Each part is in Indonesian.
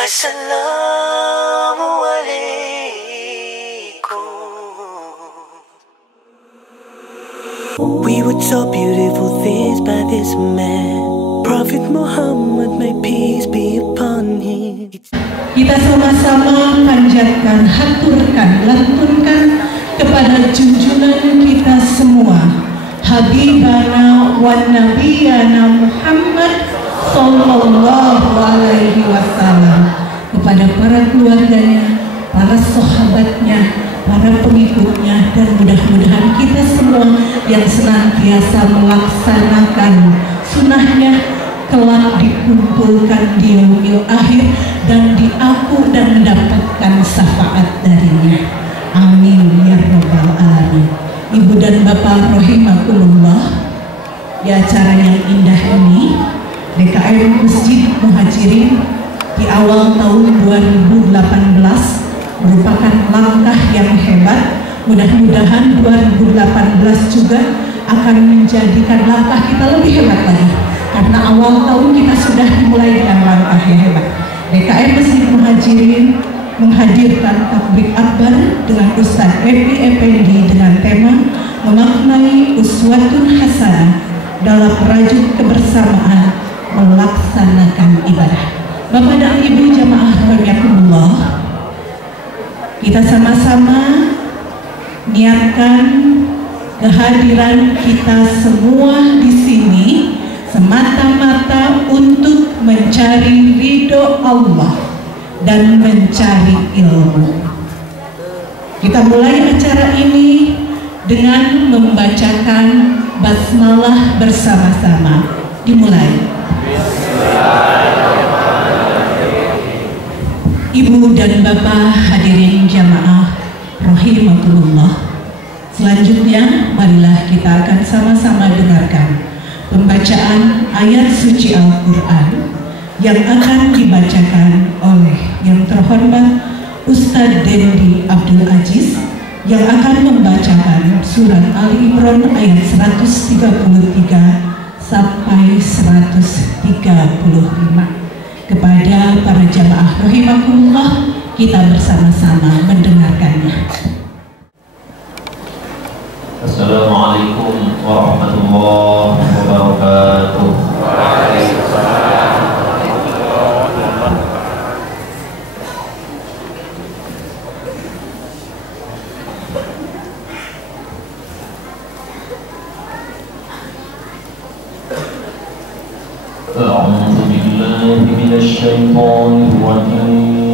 We were taught beautiful things by this man, Prophet Muhammad, may peace be upon him. Kita sama-sama panjatkan, haturkan, lantunkan kepada junjungan kita semua, Habibana wa Nabiyana Muhammad Sallallahu Alaihi Wasallam, kepada para keluarganya, para sahabatnya, para pengikutnya, dan mudah-mudahan kita semua yang senantiasa melaksanakan sunnahnya kelak dikumpulkan di yaumil akhir dan diaku dan mendapatkan syafaat darinya. Amin ya rabbal alamin. Ibu dan bapak rahimakumullah, di acara yang indah ini DKM Masjid Muhajirin di awal tahun 2018 merupakan langkah yang hebat. Mudah-mudahan 2018 juga akan menjadikan langkah kita lebih hebat lagi, karena awal tahun kita sudah dimulai dengan langkah yang hebat. DKM Masjid Muhajirin menghadirkan takbir akbar dengan Ustaz Evi Effendi dengan tema memaknai uswatun hasanah dalam rajut kebersamaan melaksanakan ibadah. Bapak dan Ibu jamaah rahimakumullah, kita sama-sama niatkan kehadiran kita semua di sini semata-mata untuk mencari ridho Allah dan mencari ilmu. Kita mulai acara ini dengan membacakan basmalah bersama-sama. Dimulai. Ibu dan bapak hadirin jamaah rahimakumullah, selanjutnya marilah kita akan sama-sama dengarkan pembacaan ayat suci Al-Quran yang akan dibacakan oleh yang terhormat Ustadz Dendi Abdul Aziz, yang akan membacakan surat Ali Imran ayat 133 sampai 135. Kepada para jamaah rahimakumullah, kita bersama-sama mendengarkannya. Assalamualaikum warahmatullahi wabarakatuh. Waalaikumsalam warahmatullahi wabarakatuh. A'udzu billahi minasy syaithanir rajim.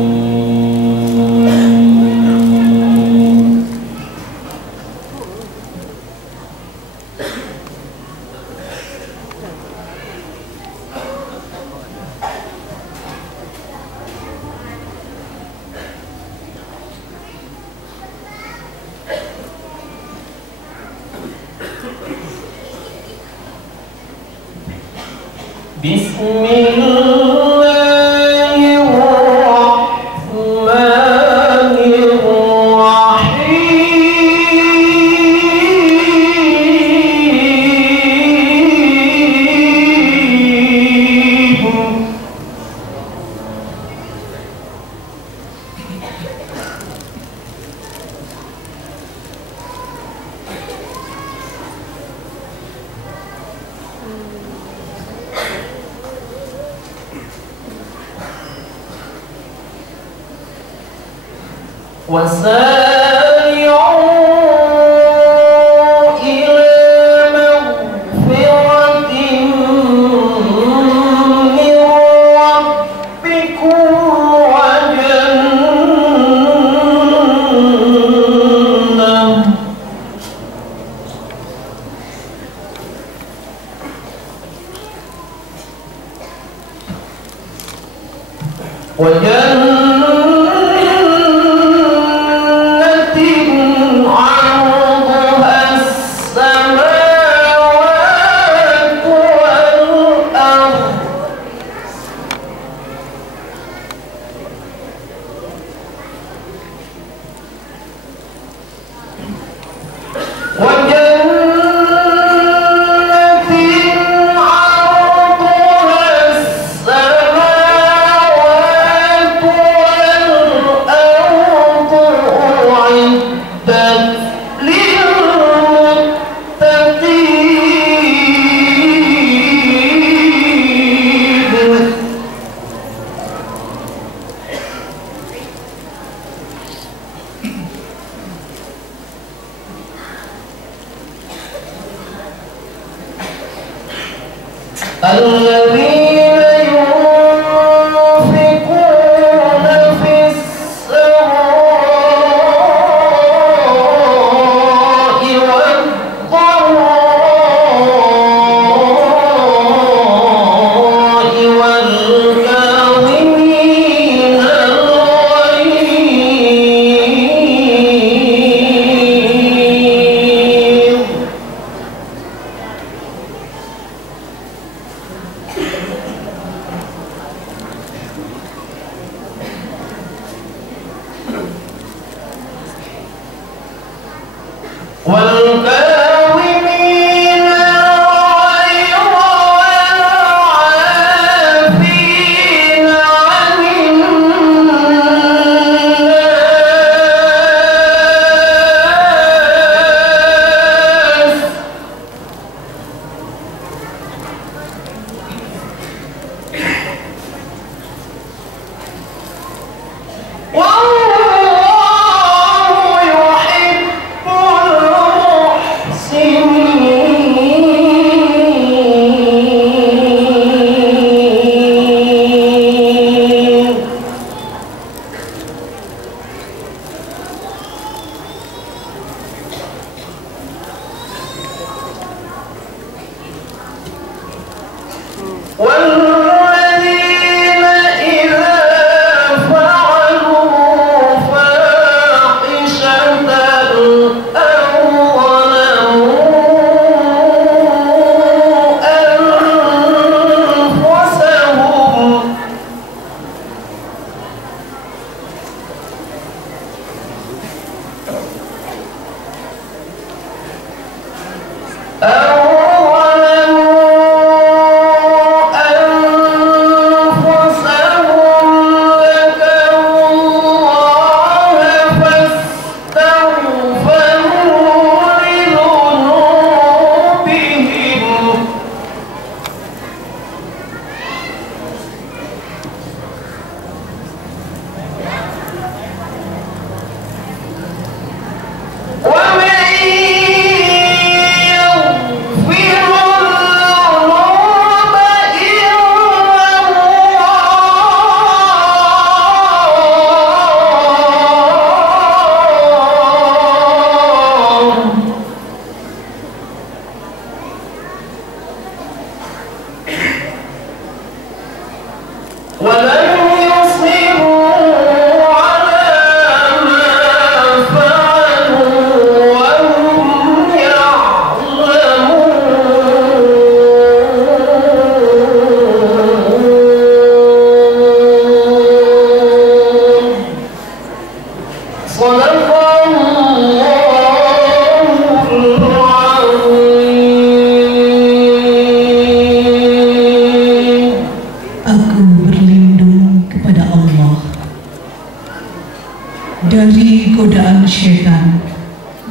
dari godaan syaitan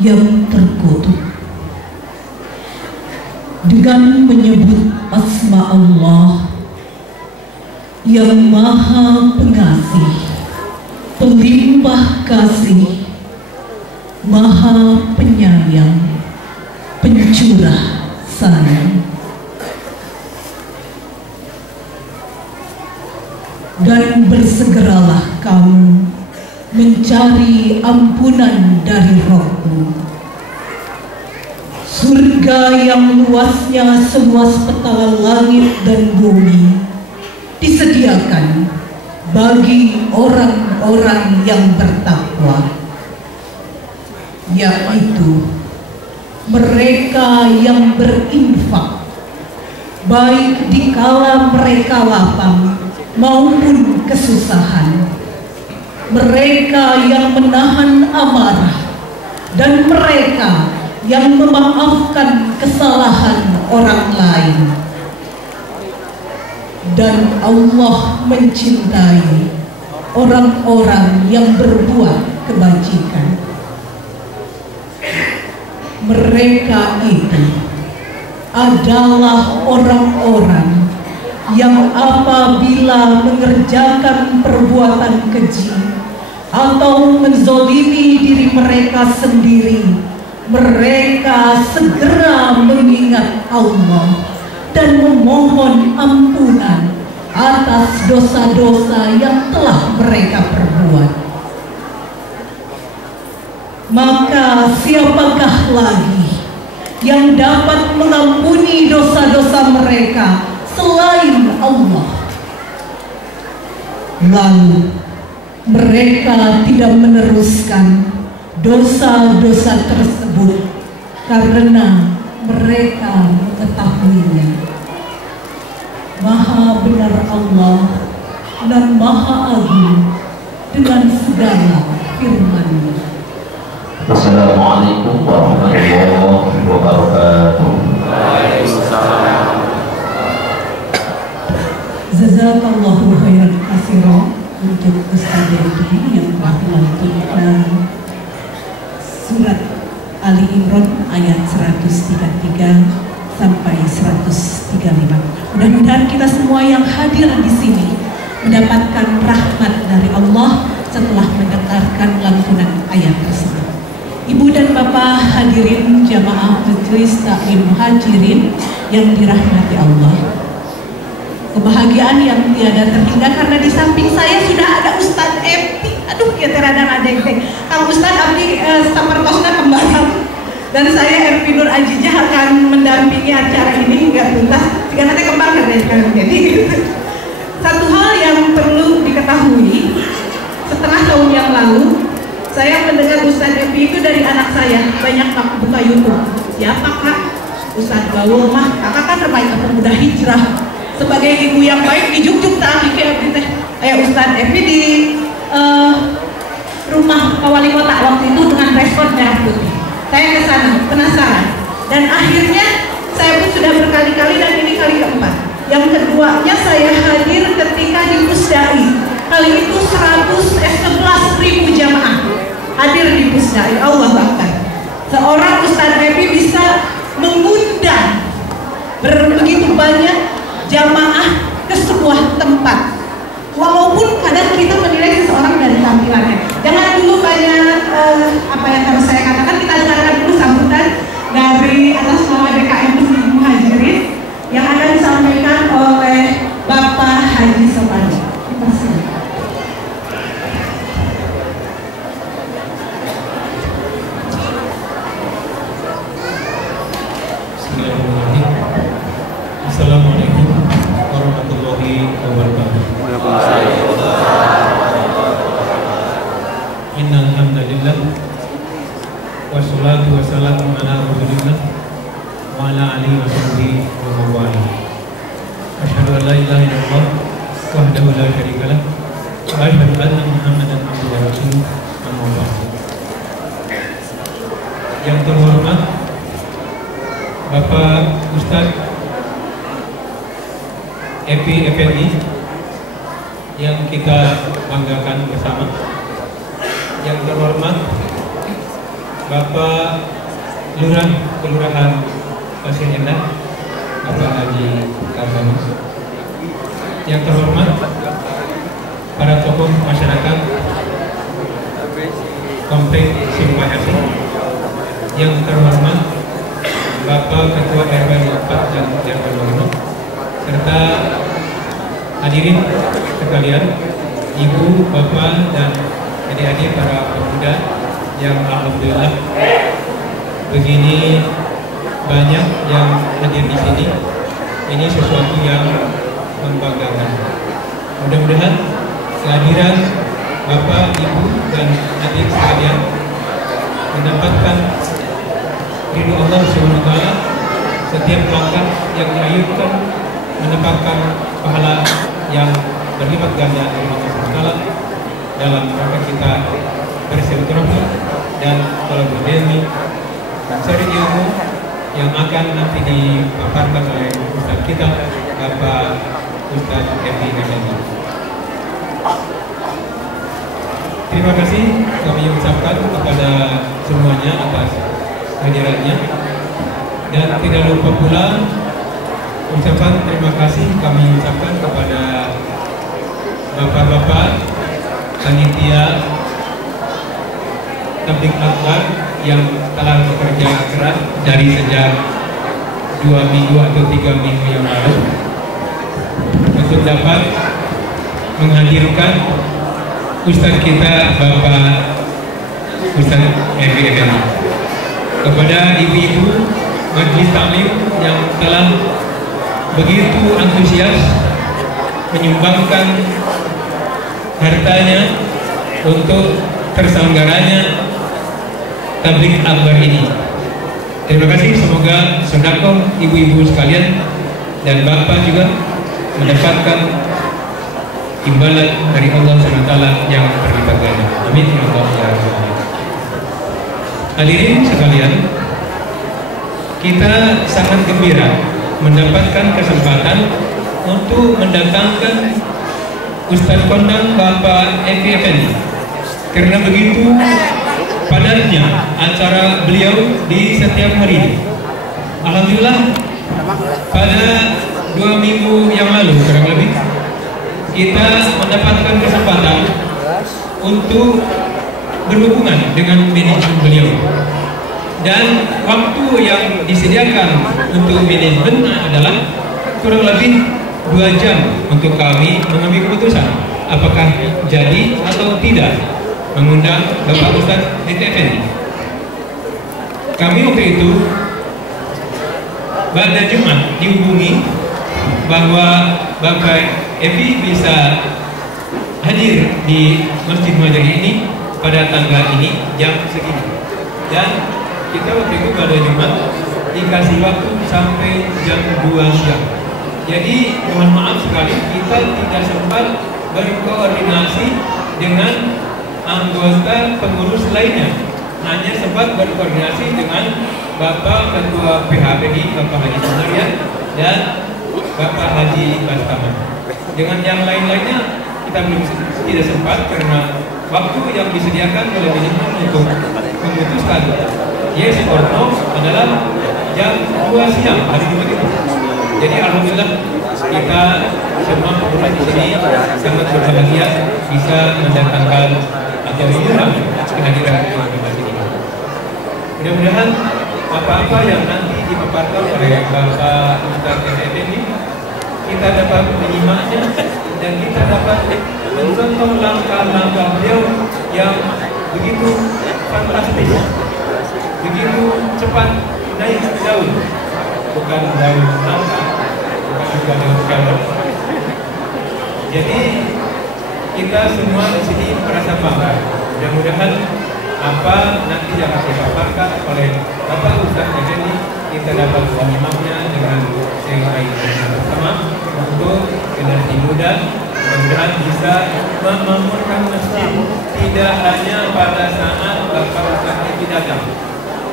yang terkutuk dengan menyebut asma Allah yang maha pengasih, pelimpah kasih, maha penyayang, pencurah sayang. Dan bersegeralah kamu mencari ampunan dari Rohmu. Surga yang luasnya seluas petala langit dan bumi disediakan bagi orang-orang yang bertakwa, yaitu mereka yang berinfak, baik dikala mereka lapang maupun kesusahan, mereka yang menahan amarah, dan mereka yang memaafkan kesalahan orang lain. Dan Allah mencintai orang-orang yang berbuat kebajikan. Mereka itu adalah orang-orang yang apabila mengerjakan perbuatan keji atau menzolimi diri mereka sendiri, mereka segera mengingat Allah dan memohon ampunan atas dosa-dosa yang telah mereka perbuat. Maka siapakah lagi yang dapat mengampuni dosa-dosa mereka selain Allah? Lalu mereka tidak meneruskan dosa-dosa tersebut karena mereka mengetahuinya. Maha benar Allah dan Maha Agung dengan segala firman-Nya. Wassalamualaikum warahmatullahi wabarakatuh. Jazakallahu khairan katsiran untuk Ustaz Devi yang telah melantunkan surat Ali Imran ayat 133 sampai 135. Mudah-mudahan kita semua yang hadir di sini mendapatkan rahmat dari Allah setelah mendengarkan lantunan ayat tersebut. Ibu dan Bapak hadirin jamaah Majelis Taklim Muhajirin yang dirahmati Allah. Kebahagiaan yang tiada terhingga karena di samping saya sudah ada Ustadz Epi. Aduh, ya teradang ada Kang Ustadz Abdi sapertosna kembaran. Dan saya Epi Nur Ajijah akan mendampingi acara ini hingga tuntas. Jika nanti kembang ada jadi. Satu hal yang perlu diketahui, setengah tahun yang lalu saya mendengar Ustadz Epi itu dari anak saya. Banyak buka YouTube. Siapa Kak? Ustadz Gaul mah. Kakak kan remaja pemuda hijrah. Sebagai ibu yang baik dijuk-juk tak Epi teh. Ustadz Epi di rumah Pak Wali Kota waktu itu dengan respon merah putih. Saya ke sana penasaran dan akhirnya saya pun sudah berkali-kali dan ini kali keempat. Yang keduanya saya hadir ketika di Pusdai. Kali itu 11.000 jamaah hadir di Pusdai. Allah Akbar. Seorang Ustadz Epi bisa mengundang begitu banyak jamaah ke sebuah tempat. Walaupun kadang kita menilai seseorang dari tampilannya. Jangan dulu banyak apa yang harus saya katakan. Kita dengarkan dulu sambutan dari atas nama DKM Muhajirin yang akan disampaikan oleh Bapak Haji Sopani. Terima kasih. Assalamualaikum warahmatullahi wabarakatuh. Innal hamdalillah wassalatu wassalamu ala rasulillah wa ala alihi wa sahbihi wa mawala. Asyhadu an la ilaha illallah wahdahu la syarika lah wa asyhadu anna Muhammadan abduhu wa rasuluh. Amma ba'du. Yang terhormat Bapak Ustadz Epi Effendi yang kita banggakan bersama. Yang terhormat Bapak Lurah Kelurahan Pasir Indah Bapak Haji Kartono. Yang terhormat para tokoh masyarakat Komplek Simpayasi. Yang terhormat Bapak Ketua RW 4 dan RW 5 serta hadirin sekalian, ibu, bapak, dan adik-adik para pemuda yang alhamdulillah begini banyak yang hadir di sini. Ini sesuatu yang membanggakan. Mudah-mudahan kehadiran bapak, ibu, dan adik sekalian mendapatkan ridho Allah SWT. Setiap langkah yang diayunkan mendapatkan pahala yang berlipat ganda dari Allah SWT dalam rangka kita bersilaturahmi dan bersilaturahmi mencari ilmu yang akan nanti dipaparkan oleh Ustaz kita Bapak Ustaz Epi Effendi. Terima kasih kami ucapkan kepada semuanya atas kehadirannya dan tidak lupa pula ucapan terima kasih kami ucapkan kepada bapak-bapak panitia Tabligh Akbar yang telah bekerja keras dari sejak 2 minggu atau 3 minggu yang lalu untuk dapat menghadirkan Ustaz kita Bapak Ustaz Epi Effendi. Kepada ibu-ibu Majelis Taklim yang telah begitu antusias menyumbangkan hartanya untuk terselenggaranya Tabligh Akbar ini. Terima kasih, semoga sedekah ibu-ibu sekalian dan bapak juga mendapatkan imbalan dari Allah SWT yang berlipat ganda. Amin ya Allah. Hadirin sekalian, kita sangat gembira mendapatkan kesempatan untuk mendatangkan Ustadz Kondang Bapak Evi Effendi, karena begitu padatnya acara beliau di setiap hari. Alhamdulillah, pada 2 minggu yang lalu kurang lebih kita mendapatkan kesempatan untuk berhubungan dengan manajemen beliau, dan waktu yang disediakan untuk manajemen adalah kurang lebih 2 jam untuk kami mengambil keputusan apakah jadi atau tidak mengundang Bapak Ustadz Evi Effendi. Kami waktu itu pada Jumat dihubungi bahwa Bapak Evi bisa hadir di Masjid Muhajirin ini pada tanggal ini jam segini, dan kita waktu itu pada Jumat dikasih waktu sampai jam 2 siang. Jadi mohon maaf sekali kita tidak sempat berkoordinasi dengan anggota pengurus lainnya, hanya sempat berkoordinasi dengan Bapak Ketua PHBI Bapak Haji Sunaria dan Bapak Haji Bastaman. Dengan yang lain-lainnya kita belum tidak sempat karena waktu yang disediakan oleh manajemen untuk memutuskan yes or no adalah jam 2 siang hari Jumat itu. Jadi alhamdulillah kita semua pengurus di sini sangat berbahagia bisa mendatangkan atau menyumbang kehadiran Bapak ini. Mudah-mudahan apa-apa yang nanti dipaparkan oleh Bapak Ustadz Evi Effendi kita dapat menyimaknya dan kita dapat mencontoh langkah-langkah beliau yang begitu fantastis, begitu cepat naik daun, bukan daun nangka, bukan juga daun kelor. Jadi kita semua di sini merasa bangga. Mudah-mudahan apa nanti yang dipaparkan oleh Bapak Ustadz Effendi kita dapat menyimaknya dengan sebaik bersama untuk generasi muda. Mudah-mudahan bisa memakmurkan masjid tidak hanya pada saat Bapak Ustadz Effendi datang,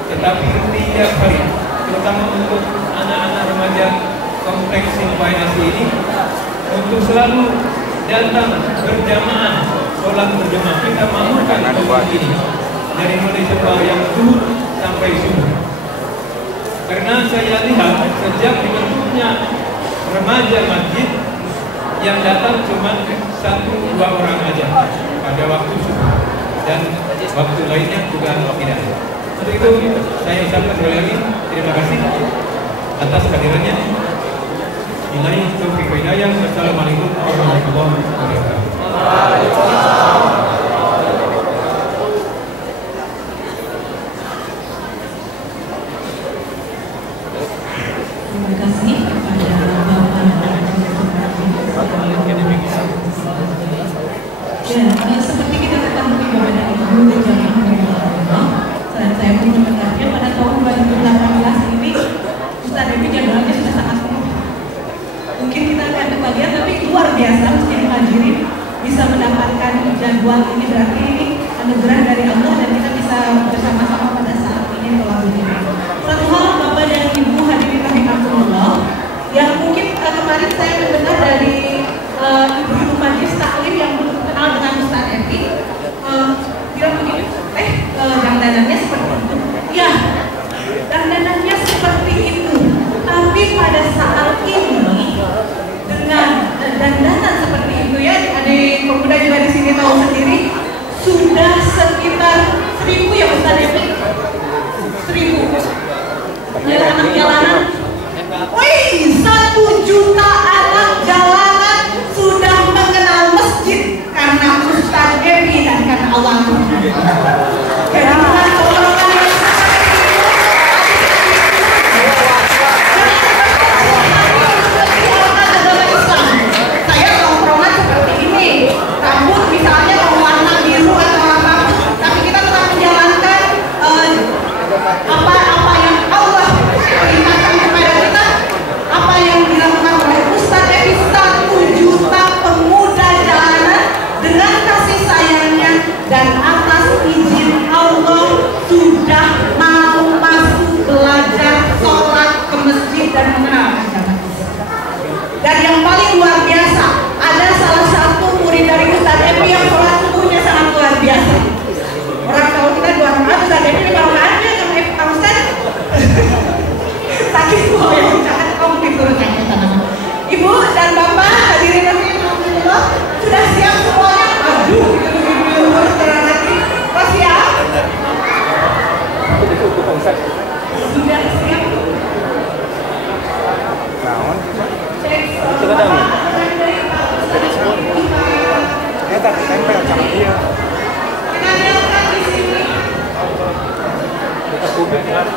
tetapi tiap hari, terutama untuk anak-anak remaja kompleks Simpai ini, untuk selalu datang berjamaah, sholat berjamaah. Kita makmurkan masjid ini dari mulai sembahyang zuhur sampai subuh. Karena saya lihat sejak dibentuknya remaja masjid yang datang cuma 1-2 orang aja pada waktu subuh, dan waktu lainnya juga tidak. Untuk itu saya ucapkan sekali lagi terima kasih atas kehadirannya. Billahi taufiq wal hidayah. Wassalamualaikum warahmatullahi wabarakatuh. Terima kasih kepada Bapak dan seperti kita ketahui Bapak dan Ibu dan jamaah dan saya pun mendengarnya pada tahun 2018 ini Ustadz Evi jadwalnya sudah sangat penuh. Mungkin kita akan kebagian, tapi luar biasa Masjid Muhajirin bisa mendapatkan jadwal ini, berarti ini anugerah dari Allah dan kita bisa bersama-sama pada saat ini telah begini. Satu hal Bapak dan Ibu hadirin rahimahumullah, yang mungkin kemarin saya mendengar dari Ibu Majlis Taklim yang belum kenal dengan Ustadz Evi bilang begini, dandanannya seperti itu. Ya, dandanannya seperti itu. Tapi pada saat ini dengan dandanan seperti itu ya, adik pemuda juga di sini tahu sendiri,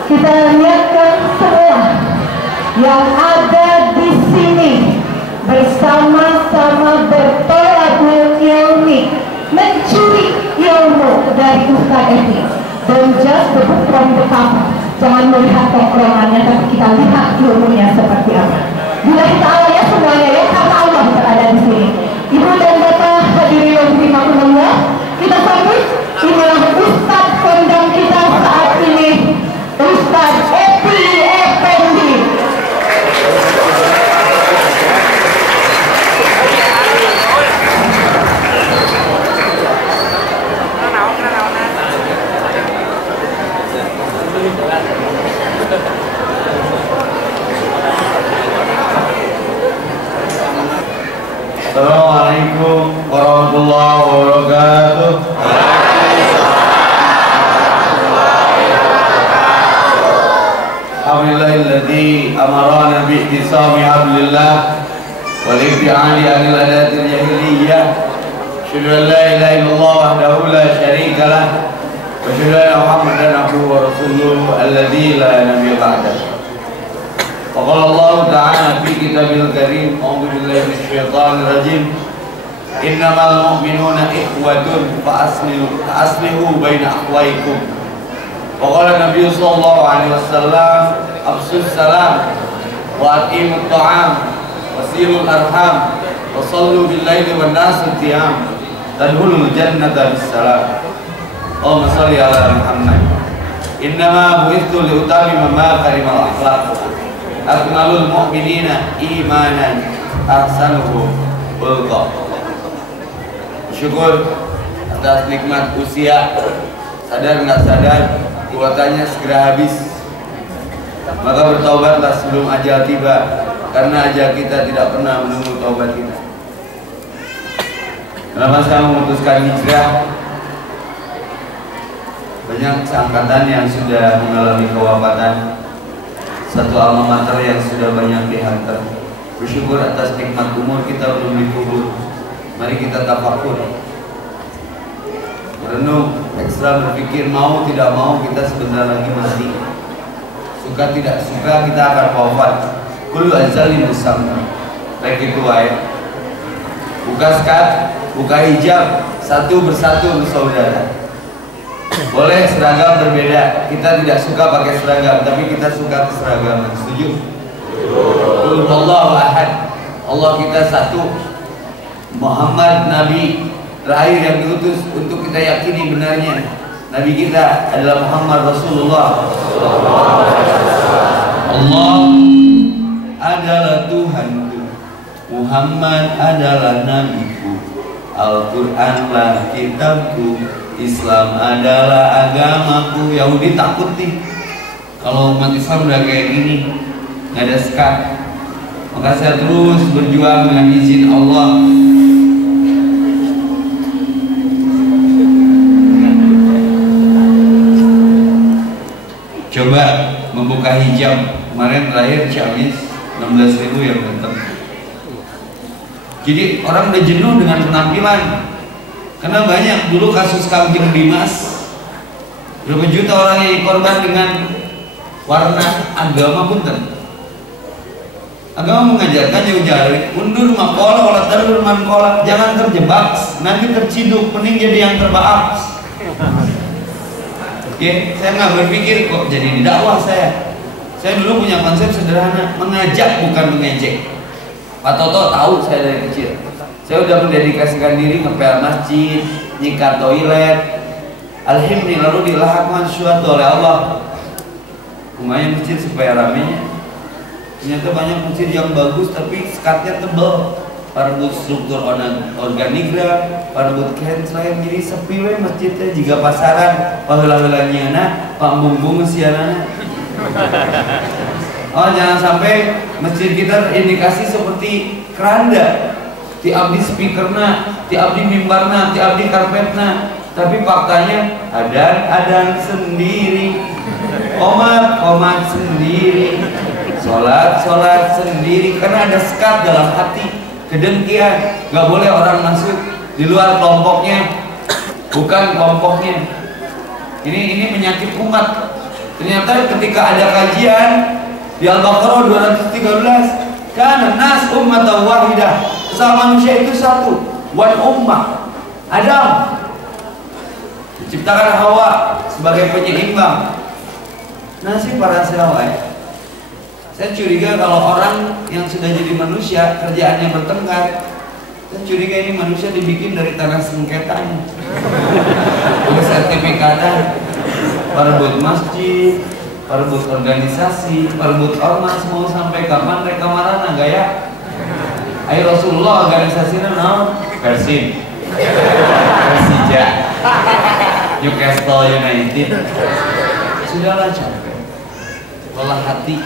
Kita lihatkan semua yang ada di sini bersama-sama bertolak ilmi, mencuri ilmu dari Ustaz Efi. Don't just the book from the cover. Jangan melihat tongkrongannya, tapi kita lihat ilmunya seperti apa. Bila kita ya semuanya ya, karena Allah berada di sini. Ibu dan bapak hadirin yang dimaklumkan, kita sambut. Inilah Ustaz kondang kita saat ini, Ustaz Efi Effendi. Assalamualaikum warahmatullahi wabarakatuh. Alhamdulillahilladzi amarana bi'tisami hablillah wal ibti'adi 'anil adatil jahiliyah. Asyhadu an la ilaha illallah wahdahu la syarika lah wa asyhadu anna Muhammadan abduhu wa rasuluhu alladzi la nabiyya ba'dahu. وقال الله تعالى في كتابه الكريم أعوذ بالله من الشيطان الرجيم إنما المؤمنون إخوة فأصلحوا بين أخويكم. وقال النبي صلى الله عليه وسلم أفشوا السلام وأطعموا الطعام وصلوا الأرحام وصلوا بالليل والناس قيام تدخلوا الجنة بالسلام. اللهم صل على محمد. إنما بعثت لأتمم مكارم الأخلاق. Akmalul mu'minina imanan ahsanuhum khuluqan. Syukur atas nikmat usia, sadar nggak sadar kuotanya segera habis. Maka bertaubatlah sebelum ajal tiba, karena ajal kita tidak pernah menunggu taubat kita. Kenapa saya memutuskan hijrah? Banyak seangkatan yang sudah mengalami kewafatan, satu alma mater yang sudah banyak dihantar. Bersyukur atas nikmat umur kita belum dikubur. Mari kita tafakur, merenung, ekstra berpikir, mau tidak mau kita sebentar lagi mati. Suka tidak suka kita akan wafat. Kullu azalin musamma. Baik itu ayat. Buka skat, buka hijab, satu bersatu bersaudara. Boleh seragam berbeda, kita tidak suka pakai seragam, tapi kita suka keseragaman. Setuju? Allahu ahad, Allah kita satu. Muhammad Nabi terakhir yang diutus untuk kita yakini benarnya. Nabi kita adalah Muhammad Rasulullah. Allah adalah Tuhanku, Muhammad adalah Nabiku, Al-Quranlah kitabku, Islam adalah agamaku. Yahudi takut nih kalau umat Islam udah kayak gini, nggak ada sekat. Maka saya terus berjuang dengan izin Allah. Coba membuka hijab. Kemarin terakhir Ciamis 16.000 yang datang. Jadi orang udah jenuh dengan penampilan. Karena banyak dulu kasus Kanjeng Dimas, berapa juta orang yang korban dengan warna agama punten. Agama mengajarkan jauh-jauh, undur makola, olah terur mankola, jangan terjebak, nanti terciduk, mending jadi yang terbaik. Oke, saya nggak berpikir kok jadi di dakwah saya. Saya dulu punya konsep sederhana, mengajak bukan mengejek. Pak Toto tahu saya dari kecil. Saya udah mendedikasikan diri ngepel masjid, nyikat toilet. Alhamdulillah lalu dilahirkan suatu oleh Allah. Lumayan masjid supaya ramenya. Ternyata banyak masjid yang bagus tapi sekatnya tebal. Parbut struktur organigram, parbut lain, jadi sepi we masjidnya jika pasaran, paheula-heulanya pambumbung sianana. Oh, jangan sampai masjid kita terindikasi seperti keranda. Ti abdi speakerna, ti abdi mimbarna, ti abdi karpetna, tapi faktanya adan sendiri, komat sendiri, sholat sendiri, karena ada sekat dalam hati, kedengkian, nggak boleh orang masuk. di luar kelompoknya, bukan kelompoknya. Ini menyakit umat. Ternyata ketika ada kajian di Al-Baqarah 213, kana nas ummatan wahidah, sesama manusia itu satu, one ummah. Adam diciptakan Hawa sebagai penyeimbang. Nasib para sahabat, saya curiga kalau orang yang sudah jadi manusia kerjaannya bertengkar, saya curiga ini manusia dibikin dari tanah sengketanya, sertifikatan, perebut masjid, perebut organisasi, perebut ormas, mau sampai kapan mereka marah gaya? Ayo Rasulullah organisasinya no, Persib, Persija, Newcastle United, sudahlah capek, lelah hati,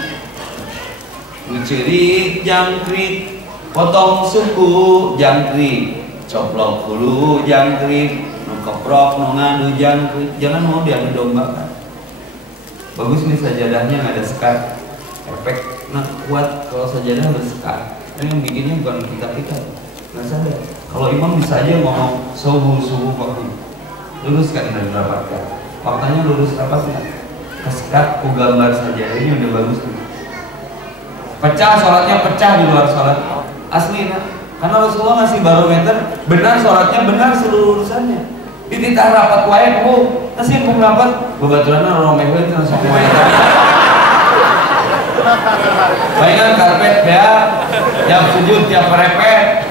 ngejerit jangkrik, potong suku jangkrik, coplok bulu jangkrik, keprok, ngadu jangkrik, jangan mau diadu dombakan. Bagus nih sajadahnya nggak ada sekat, efek kuat kalau sajadah bersekat. Ini yang bikinnya bukan kita nggak sadar. Kalau imam bisa aja ngomong subuh waktu luruskan dan rapatkan, faktanya lurus rapatnya, kesekat ku gambar sajadah ini udah bagus nih. Pecah sholatnya, pecah di luar sholat asli nah. Karena Rasulullah ngasih barometer, benar sholatnya, benar seluruh urusannya. Dititah rapat wae ku, nasi pun rapat, babaturan orang mewah langsung wae. Bayangan karpet ya, tiap sujud, tiap merepet.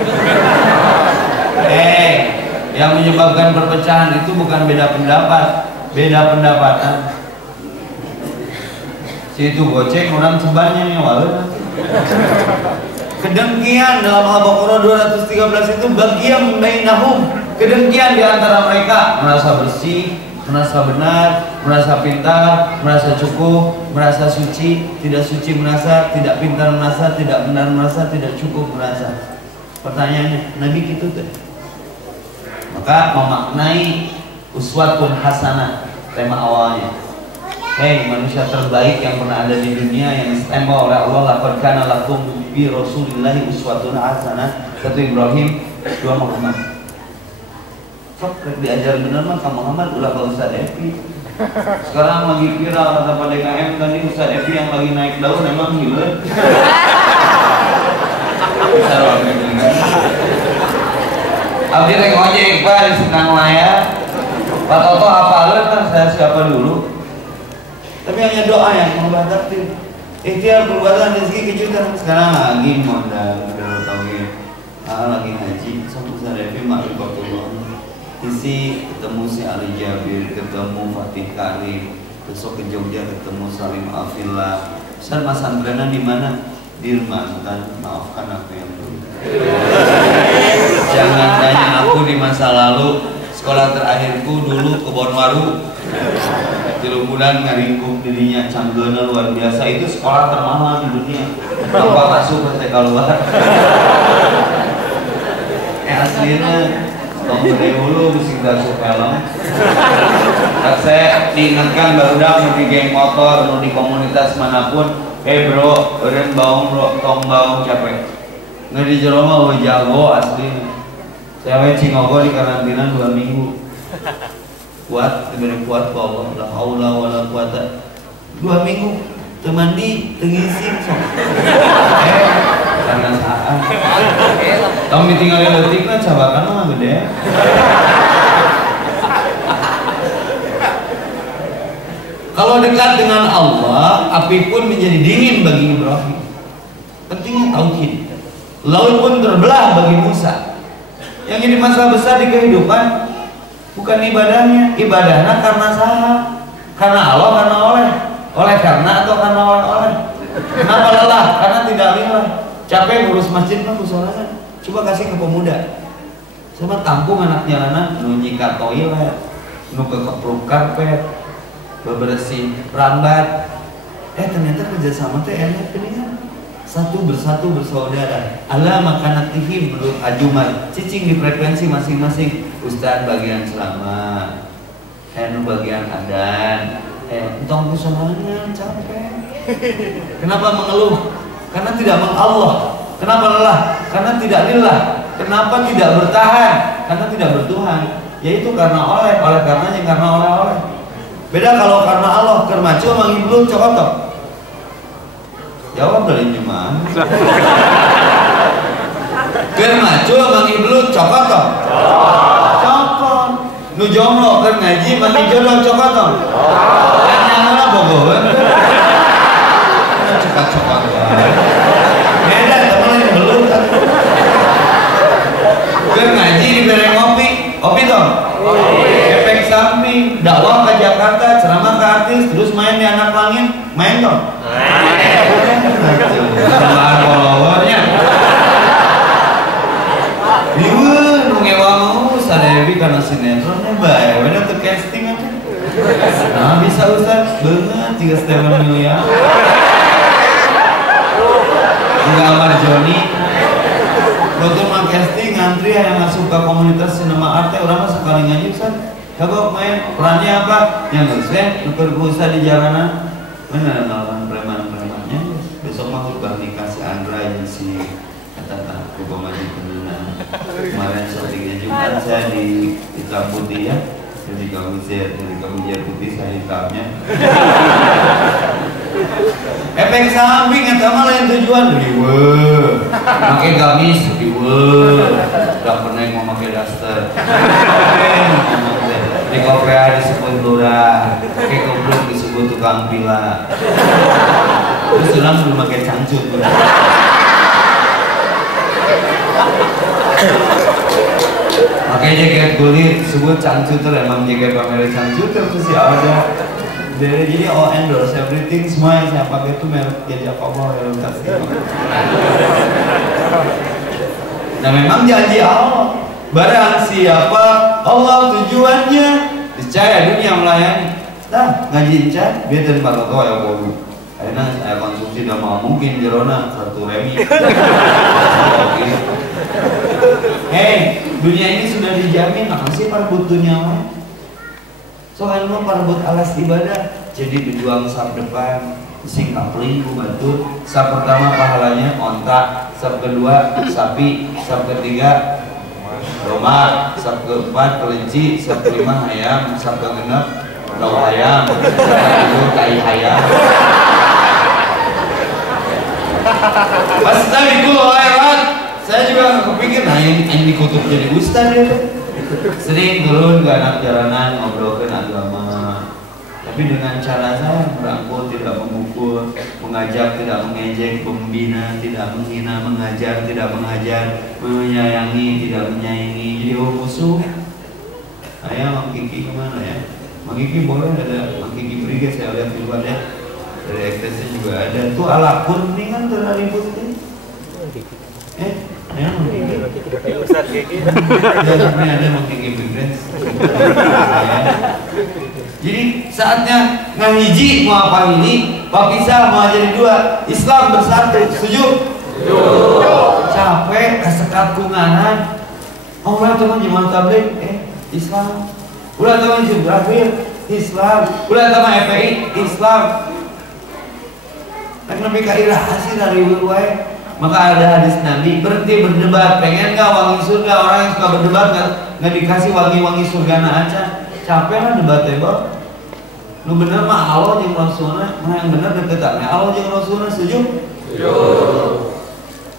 Yang menyebabkan perpecahan itu bukan beda pendapat, beda pendapatan. Situ goceng orang sebanyak nih walau. Kedengkian dalam Al-Baqarah 213 itu bagian bainahum, kedengkian di antara mereka, merasa bersih, merasa benar, merasa pintar, merasa cukup, merasa suci, tidak suci merasa, tidak pintar merasa, tidak benar merasa, tidak cukup merasa. Pertanyaannya, Nabi gitu tuh. Maka memaknai uswatun hasanah, tema awalnya. Hei manusia terbaik yang pernah ada di dunia yang disembah oleh Allah, laqad kana lakum bi rasulillahi uswatun hasanah. 1 Ibrahim, 2 Muhammad. Sok diajar bener mah ka Muhammad ulah ka Ustaz Epi. Sekarang lagi viral kata Pak DKM tadi Ustaz Epi yang lagi naik daun emang gila. Abdi rek ojek Pak di Senang Laya. Pak Toto hafalin kan saya siapa dulu. Tapi hanya doa yang mengubah takdir. Ikhtiar perbuatan rezeki kejutan. Sekarang lagi modal tauhid. Lagi ngaji sama Ustaz Epi ma'rifatullah. Isi ketemu si Ali Jabir, ketemu Fatih Karim, besok ke Jogja ketemu Salim Afillah. Ustaz Mas Andrena di mana? Di Mantan. Maafkan aku yang dulu. Jangan tanya aku di masa lalu. Sekolah terakhirku dulu Kebonwaru. 3 bulan ngaringkuk dirinya canggana luar biasa. Itu sekolah termahal di dunia. Tanpa masuk ke keluar. Aslinya tahun dulu bising dasuk film. Saya diingatkan barudak di geng motor, di komunitas manapun. Bro, eureun baung bro, tong baung capek. Nggak di jero mah jago asli. Saya we cingogo di karantina 2 minggu. Kuat, diberi kuat ke Allah. La haula wala quwata. 2 minggu teu mandi, teu ngising sok. Karena saat. Tong ditinggal leutikna cabakan mah gede. Kalau dekat dengan Allah, api pun menjadi dingin bagi Ibrahim. Pentingnya tauhid. Laut pun terbelah bagi Musa. Yang jadi masalah besar di kehidupan bukan ibadahnya, ibadahnya karena saha, karena Allah, karena oleh karena atau karena oleh. Kenapa lelah? Karena tidak lillah. Capek ngurus masjid mah kusorangan. Coba kasih ke pemuda. Sama tampung anak jalanan, nu nyikat toilet, nu kekepruk karpet, bebersih rambat. Ternyata kerjasama teh enak kan? Satu bersatu bersaudara. Allah makanatihim menurut Ajumat. Cicing di frekuensi masing-masing. Ustaz bagian selamat, bagian adan, entong kusorangan capek. Kenapa mengeluh? Karena tidak mengallah. Kenapa lelah? Karena tidak lillah. Kenapa tidak bertahan? karena tidak bertuhan, yaitu karena oleh karenanya karena oleh. Beda kalau karena Allah, keur macu mangi belum cokot toh. Jawab dari jemaah. Keur macu mangi belum cokot toh. Cokot. Nu jomblo keur ngaji mangi jodoh cokot toh. Nyamanna bogohan. Cokot. Beda teman yang belum. Keur ngaji dibere ngopi toh. Efek samping, dakwah ke Jakarta, ceramah ke artis, terus main di Anak Langit, main toh. Followernya. Liweuh nu ngewang sadewi kana sinetronnya bae, we teu casting aja. Nah, bisa Ustaz, beungeut jiga Steven William. Juga Amar Joni. Waktu mah casting ngantri yang masuk ke komunitas sinema arte orang mah sekali ngaji Ustaz. Coba main perannya apa? Yang Ustaz nuker Ustaz di jalanan. Mana lawan preman-premannya. Besok mah udah nikah si Andra yang si kata Bupati Penunan. Kemarin syutingnya Jumat saya di hitam putih ya. Jadi kamu putih saya hitamnya. Efek samping eta mah lain tujuan riweuh. Make gamis riweuh. Udah pernah mau make daster. Di Korea disebut lurah, ke goblok disebut tukang pila. Terus ulang belum pakai cangcut. Pakai jaket kulit disebut cangcut, emang jaket pamer cangcut terus sih ada. Jadi endorse everything, semua yang saya pakai itu merek Jajak Allah yang kasih. Nah memang janji Allah, barang siapa Allah tujuannya dicaya dunia melayani. Nah ngaji incan biar dari Pak Toto ya bobu. Akhirnya saya konsumsi udah mau mungkin jerona 1 remi. Hei, dunia ini sudah dijamin, makasih parbut dunia. Soalnya mau parbut alas ibadah, jadi berjuang sab depan, singkap lingku batur. Sab pertama pahalanya onta, sab kedua sapi, sab ketiga domba, sab keempat kelinci, sab kelima ayam, sab keenam daun ayam, sab ketujuh tai ayam. Astaghfirullah khairat. Saya juga kepikir, nah yang dikutuk jadi ustaz ya. Sering turun ke anak jalanan ngobrolkan agama, tapi dengan cara saya merangkul, tidak memukul, mengajak, tidak mengejek, membina, tidak menghina, mengajar, tidak mengajar, menyayangi, tidak menyayangi. Jadi musuh. Ayah Mang Kiki kemana ya? Mang Kiki boleh ada Mang Kiki Brigade, saya lihat di luar ya. Dari eksesnya juga ada. Tuh ala pun ini kan teraribut ini. Ya, Ustaz Gigi. Ada Mang Kiki Brigade. Jadi saatnya ngahiji mau apa ini, Pak Pisah mau jadi 2, Islam bersatu, setuju? Capek kesekat kunganan. Ulah teman jemaah tabligh, Islam. Ulah teman Jibril, Islam. Ulah teman FPI, Islam. Kan lebih kairah sih dari wae. Maka ada hadis Nabi, berhenti berdebat. Pengen gak wangi surga? Orang yang suka berdebat nggak dikasih wangi-wangi surga na aja. Capek lah debat tebal. Lu bener mah Allah jeung Rasulna, mah yang bener deketannya Allah jeung Rasulna, setuju?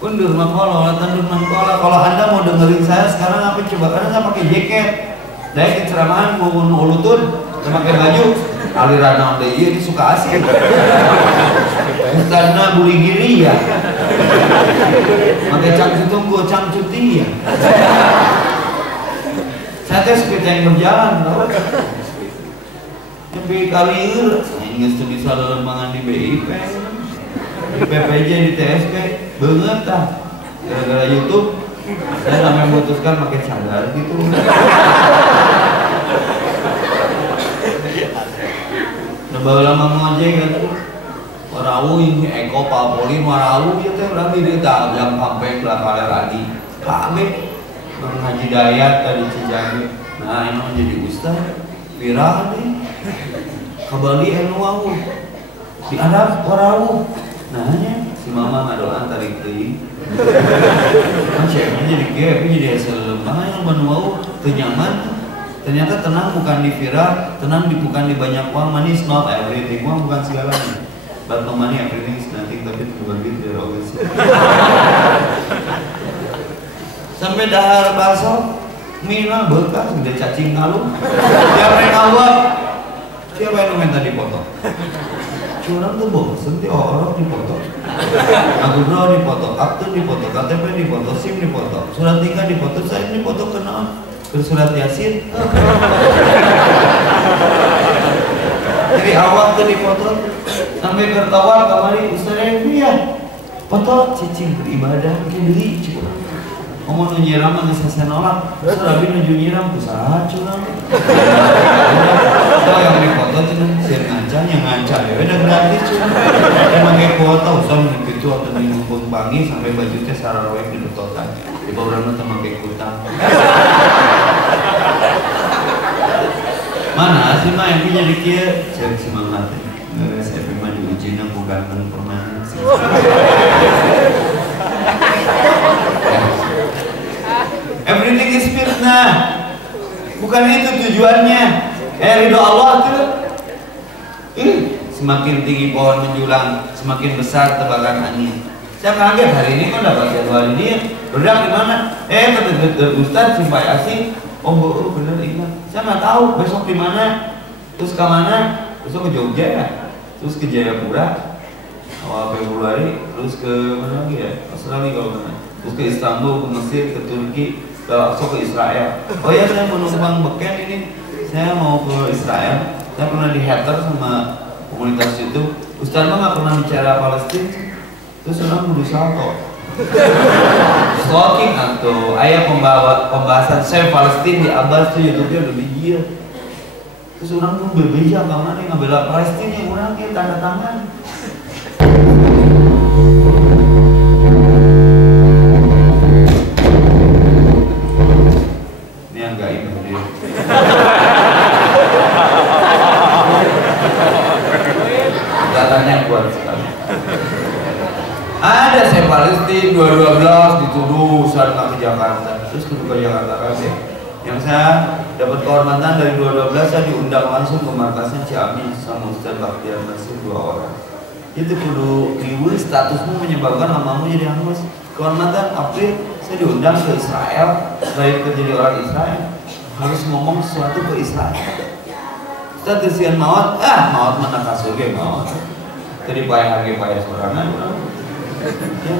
Undur mangkola, tandur mangkola. Kalau Anda mau dengerin saya sekarang apa coba? Karena saya pakai jaket. Dari keceramahan mau ulutun, saya pakai baju. Aliran naon deui ieu suka asik. Ustazna buli giri ya. Pakai cangcut tunggu cangcut dia. Saya teh seperti yang berjalan, tahu? Tapi kali ini nggak bisa lembangan di BIP, di PPJ, di TSP, banget dah. Gara-gara YouTube, saya sampai memutuskan pakai cadar gitu. Nambah lama ngojek kan, warawu ini Eko Palpoli warawu ya teh udah di data jam sampai belakang lagi. Kami Haji Dayat tadi Cijangi, nah ini menjadi ustaz viral nih. Kembali enu wawu di Arab warawu, nanya si mama ngadoan tarik teuing. Ceweknya jadi kayak jadi hasil lemah yang mau nyaman. Ternyata tenang bukan di viral, tenang bukan di banyak uang, money is not everything, uang bukan segalanya. But no money everything is nothing, tapi bukan gitu ya Rogus. Sampai dahar bakso, mina bekas, udah cacing kalung. Tiap naik awal, siapa yang minta dipotong? Curang tuh bosen, orang dipotong. Aku bro dipotong, akte dipotong, KTP dipotong, SIM dipotong, surat nikah dipotong, saya dipotong kenal. Bersurat Yasin. Jadi awal tuh dipotong sampai bertawar kemarin Ustaz Evi ya foto cicing beribadah mungkin beli cukup ngomong nyiram nggak saya nolak Ustaz Abi nuju nyiram usaha curang atau yang dipoto tuh siar ngancam yang ngancam ya udah gratis curang emang kayak foto Ustaz begitu atau ngumpul pagi sampai bajunya sarawek di lutotan di bawah teman kayak kutang. Mana sih mah yang jadi kia cek semangat saya memang diuji nang bukan permanen sih. Everything is fitnah, bukan itu tujuannya. Ridho Allah tuh semakin tinggi pohon menjulang semakin besar tebakan angin. Saya kaget hari ini kok dapat jadwal ini bedak di mana? Kata Ustaz Simpai Asih. Oh bener ingat. Saya nggak tahu besok di mana. Terus ke mana? Besok ke Jogja ya. Terus ke Jayapura awal Februari. Terus ke mana lagi ya? Australia kalau mana? Terus ke Istanbul, ke Mesir, ke Turki, ke Israel. Oh ya saya menumpang beken ini. Saya mau ke Israel. Saya pernah di hater sama komunitas YouTube. Ustaz mah nggak pernah bicara Palestina. Terus orang kudu salto. Stalking atau ayah pembahasan saya Palestina di Abbas tuh YouTube-nya udah bijil. Terus orang tuh berbeda kemana yang ngebela Palestina yang orang kayak tanda tangan. Ini yang gak ingat dia. Katanya kuat sekali. Ada saya Palestina 2012 dituduh saat ke Jakarta, terus ke Jakarta kan ya. Yang saya dapat kehormatan dari 2012 saya diundang langsung ke markasnya Ciamis sama Ustaz Baktiar Nasir 2 orang. Itu kudu riweuh statusmu menyebabkan namamu jadi hangus. Kehormatan April saya diundang ke Israel, saya jadi orang Israel harus ngomong sesuatu ke Israel. Ustaz disian maut, maut mana kasuge maut. Tadi payah sorangan. Ya,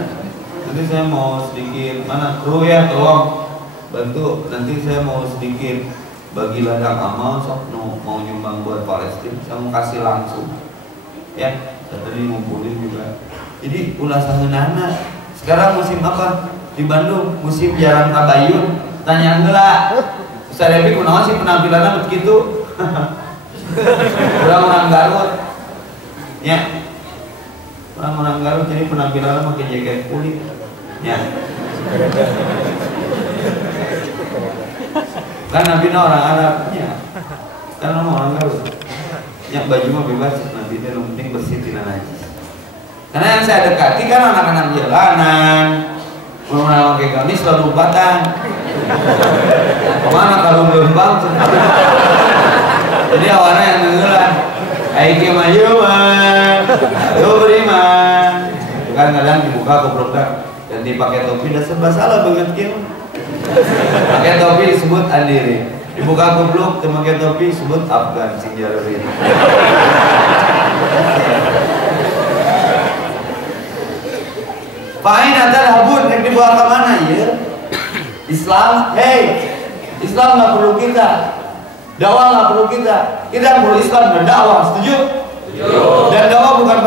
nanti saya mau sedikit mana kru ya tolong bantu nanti saya mau sedikit bagi ladang amal sok mau nyumbang buat Palestina saya mau kasih langsung ya saya tadi ngumpulin juga jadi ulah saheunana sekarang musim apa di Bandung musim jarang tabayun tanya heula Ustaz Evi kunaon sih penampilanna begitu orang Garut ya orang-orang Garut jadi penampilannya pakai jaket kulit ya kan Nabi orang Arab ya kan orang Garut yang baju mah bebas Nabi yang penting bersih tidak najis karena yang saya dekati kan anak-anak jalanan orang pakai gamis selalu lupatan kemana kalau lembang jadi awalnya yang ngegelan Aiki majuman, ayo beriman. Kan kadang dibuka gobloknya dan dipakai topi dan serba salah banget kieu. Pakai topi disebut andiri, dibuka goblok pakai topi disebut Afgan sing jarerin. Pain antar habun yang dibawa ke mana ya? Islam, Islam nggak perlu kita. Dakwah nggak perlu kita perlu Islam dan dakwah, setuju? Dan dakwah bukan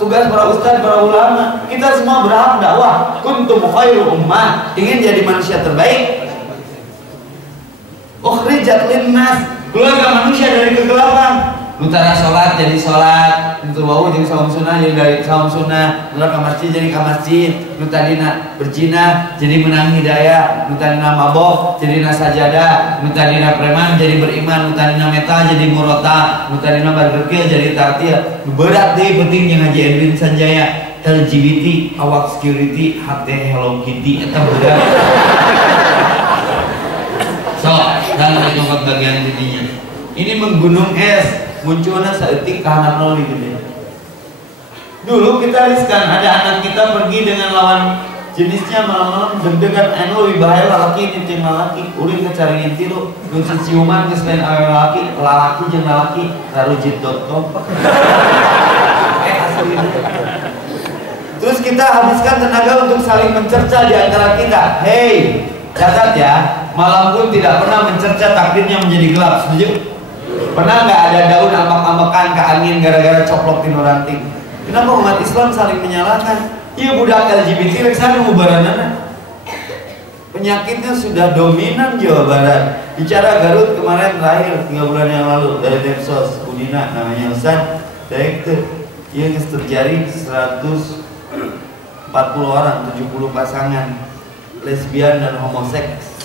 tugas para ustadz, para ulama. Kita semua berhak dakwah. Kuntum khairu ummah, ingin jadi manusia terbaik. Ukhrijat linnas, keluarga manusia dari kegelapan. Nutara sholat jadi sholat, nutul jadi saum sunnah jadi dari saum sunnah, nutar ke masjid jadi ke masjid, nutadina berzina jadi menang hidayah, nutadina mabok jadi sajadah, nutadina preman jadi beriman, nutadina meta jadi murota, nutadina bergerkil jadi tartil. Berat deh pentingnya ngaji Edwin Sanjaya. LGBT awak security HT Hello Kitty eta budak. Dan tongkat bagian tidinya. Ini menggunung es, munculnya saeutik ka handap gede. Dulu kita riskan ada anak kita pergi dengan lawan jenisnya malam-malam deg-degan anu lebih bahaya lalaki ini jeung lalaki. Ulin kecariin tilu nu ciuman geus lain awe lalaki jeung lalaki rarujit.com. Asli. Terus kita habiskan tenaga untuk saling mencerca di antara kita. Hey, catat ya, malam pun tidak pernah mencerca takdirnya menjadi gelap. Setuju? Pernah nggak ada daun amak-amakan ke angin gara-gara coplokin ranting? Kenapa umat Islam saling menyalahkan? Iya budak LGBT reksan ngubaranana. Penyakitnya sudah dominan Jawa Barat. Bicara Garut kemarin terakhir 3 bulan yang lalu dari Depsos Udina namanya Ustaz Direktur. Ia terjadi 140 orang, 70 pasangan lesbian dan homoseks.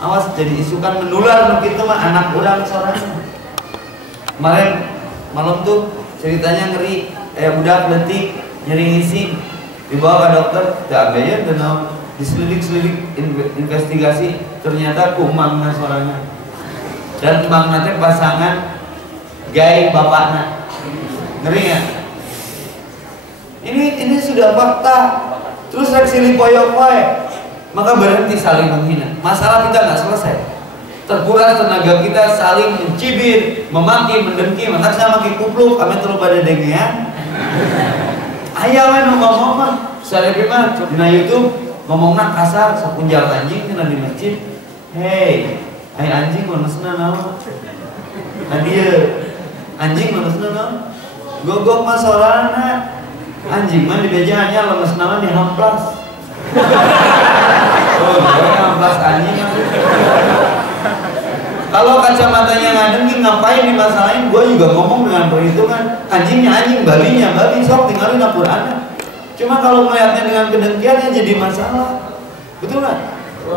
Awas jadi isukan menular begitu mah anak orang sorangan. Kemarin malam tuh ceritanya ngeri, budak letik nyeri ngising dibawa ke dokter, tak ambil dan diselidik investigasi ternyata kumangna sorangan. Dan kumangna teh pasangan gay bapakna. Ngeri ya? Ini sudah fakta. Terus reaksi lipoyok wae. Maka berhenti saling menghina. Masalah kita nggak selesai. Terkuras tenaga kita saling mencibir, memaki, mendengki, maka saya maki kupluk, kami terlalu pada dengean. Ayah we ngomong mah, sarepe mah di YouTube ngomongna kasar, sapunjal anjing tina di masjid. Hey, ai anjing manusia naon? Adieu, anjing manusia naon? Gogok mah sorana. Anjing mah di beja hanya lemes naon dihamplas. Oh, hamplas anjing. Kalau kacamatanya ngadengin ngapain dimasalahin? Gue juga ngomong dengan perhitungan. Anjingnya anjing, babinya babi, sok tinggalin Al-Qur'an. Cuma kalau melihatnya dengan kedengkiannya jadi masalah. Betul nggak?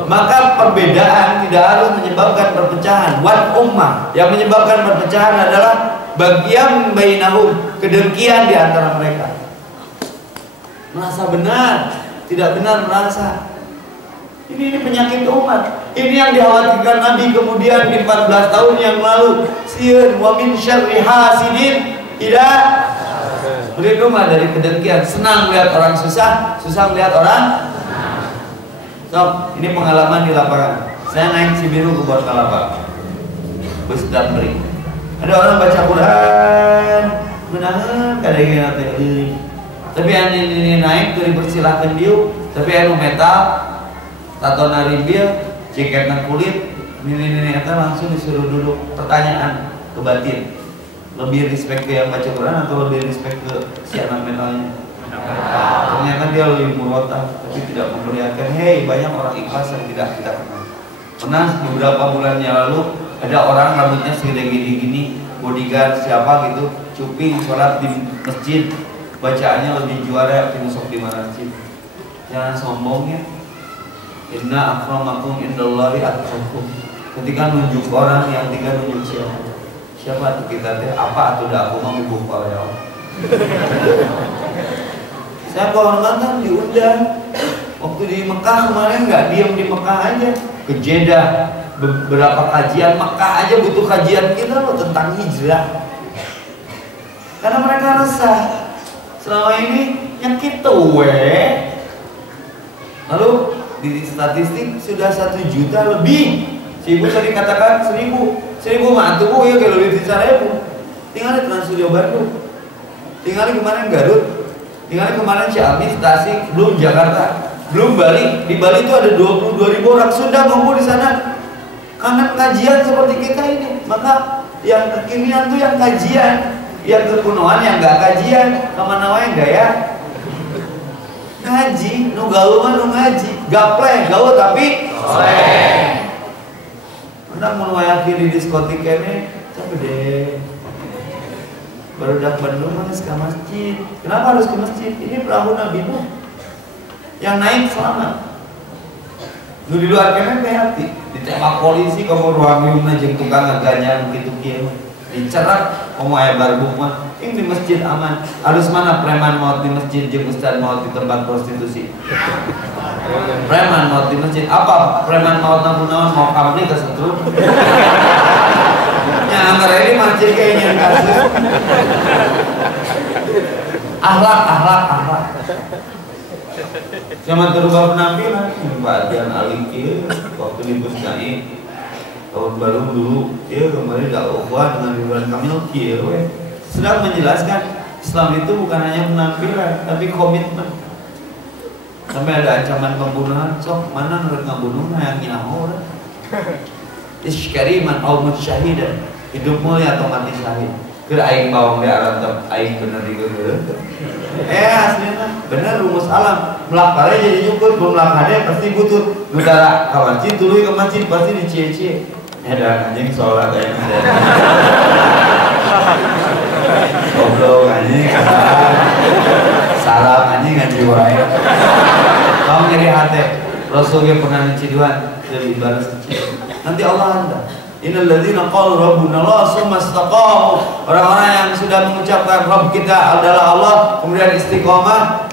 Maka perbedaan tidak harus menyebabkan perpecahan. Wat ummah yang menyebabkan perpecahan adalah bagian bainahum, kedengkian di antara mereka. Merasa benar, tidak benar merasa. Ini penyakit umat. Ini yang dikhawatirkan Nabi kemudian di 14 tahun yang lalu. Sieun wa min syarri hasidin tidak berlindunglah dari kedengkian. Senang melihat orang susah, susah melihat orang. So, ini pengalaman di lapangan. Saya naik Cibiru ke Bordkalapa, bus damri. Ada orang baca Quran, menahan kadang-kadang teh. Tapi ini naik dari persilahkan dia. Tapi anu metal, tato narimbil, jaketnya kulit, ini langsung disuruh duduk. Pertanyaan ke batin, lebih respect ke yang baca Quran atau lebih respect ke si anak metalnya? Ternyata dia lebih murotah, tapi tidak memperlihatkan. Hey, banyak orang ikhlas yang tidak kita kenal. Pernah beberapa bulan yang lalu ada orang rambutnya segede gini, bodyguard siapa gitu, cuping sholat di masjid, bacaannya lebih juara yang musok di masjid. Jangan sombong ya. Inna akramakum indallahi atqakum. Ketika nunjuk orang yang tiga nunjuk siapa? Siapa tuh kita teh? Apa atuh dah aku mau bubuh ya. Saya kehormatan diundang. Waktu di Mekah kemarin nggak diam di Mekah aja, ke Jeddah beberapa kajian Mekah aja butuh kajian kita loh tentang hijrah. Karena mereka resah. Selama ini yang kita lalu di statistik sudah 1 juta lebih. Si ibu tadi katakan 1000 mah tuh ya kalau di Cirebon. Tinggal di Trans Studio Bandung. Tinggal kemarin Garut. Tinggal kemarin Ciamis, Tasik, belum Jakarta, belum Bali. Di Bali itu ada 22.000 orang sudah ngumpul di sana. Karena kajian seperti kita ini. Maka yang kekinian tuh yang kajian, yang kekunoan yang enggak kajian, kemana wae enggak ya? Ngaji, nu gaul mah nu ngaji, gapleh, gaul tapi soleh. Menang mun wayah di diskotik kene, capek deh. Barudak Bandung harus ke masjid. Kenapa harus ke masjid? Ini perahu Nabi Nuh yang naik selamat. Nu di luar kene teh hati, ditembak polisi kamu ruang jeung tukang ngaganyang kitu kieu. dicerak komo aya barbuk mah ing di masjid aman. Harus mana preman maut di masjid jeung ustad maut di tempat prostitusi. Preman maut di masjid apa? Preman maut namun-namun mau kamli ke setru. Ya anggar ini masjid kayaknya kasus. Akhlak. Zaman terubah penampilan, bagian alikir waktu di Busnai tahun baru dulu, ya kemarin gak ukhuwah dengan Ridwan Kamil sedang menjelaskan Islam itu bukan hanya penampilan, tapi komitmen. Sampai ada ancaman pembunuhan, sok mana menurut ngabunuh yang nyaho. Iskariman au mutsyahidan, hidup mulia atau mati syahid. Keur aing bawang dia arantep aing bener digeureun. Aslinya bener rumus alam. Melakare jadi nyukur, belum melakare pasti butut. Udara ka masjid, tuluy ke masjid pasti dicie-cie. Edan anjing sholat kayak ada. Goblok anjing. Salam anjing ngaji wae. Kamu nyeri hati. Rasul ge pernah ngiciduan dari balas kecil. Nanti Allah anda. Innal ladzina qalu rabbuna Allah tsumma istaqamu. Orang-orang yang sudah mengucapkan Rabb kita adalah Allah kemudian istiqomah,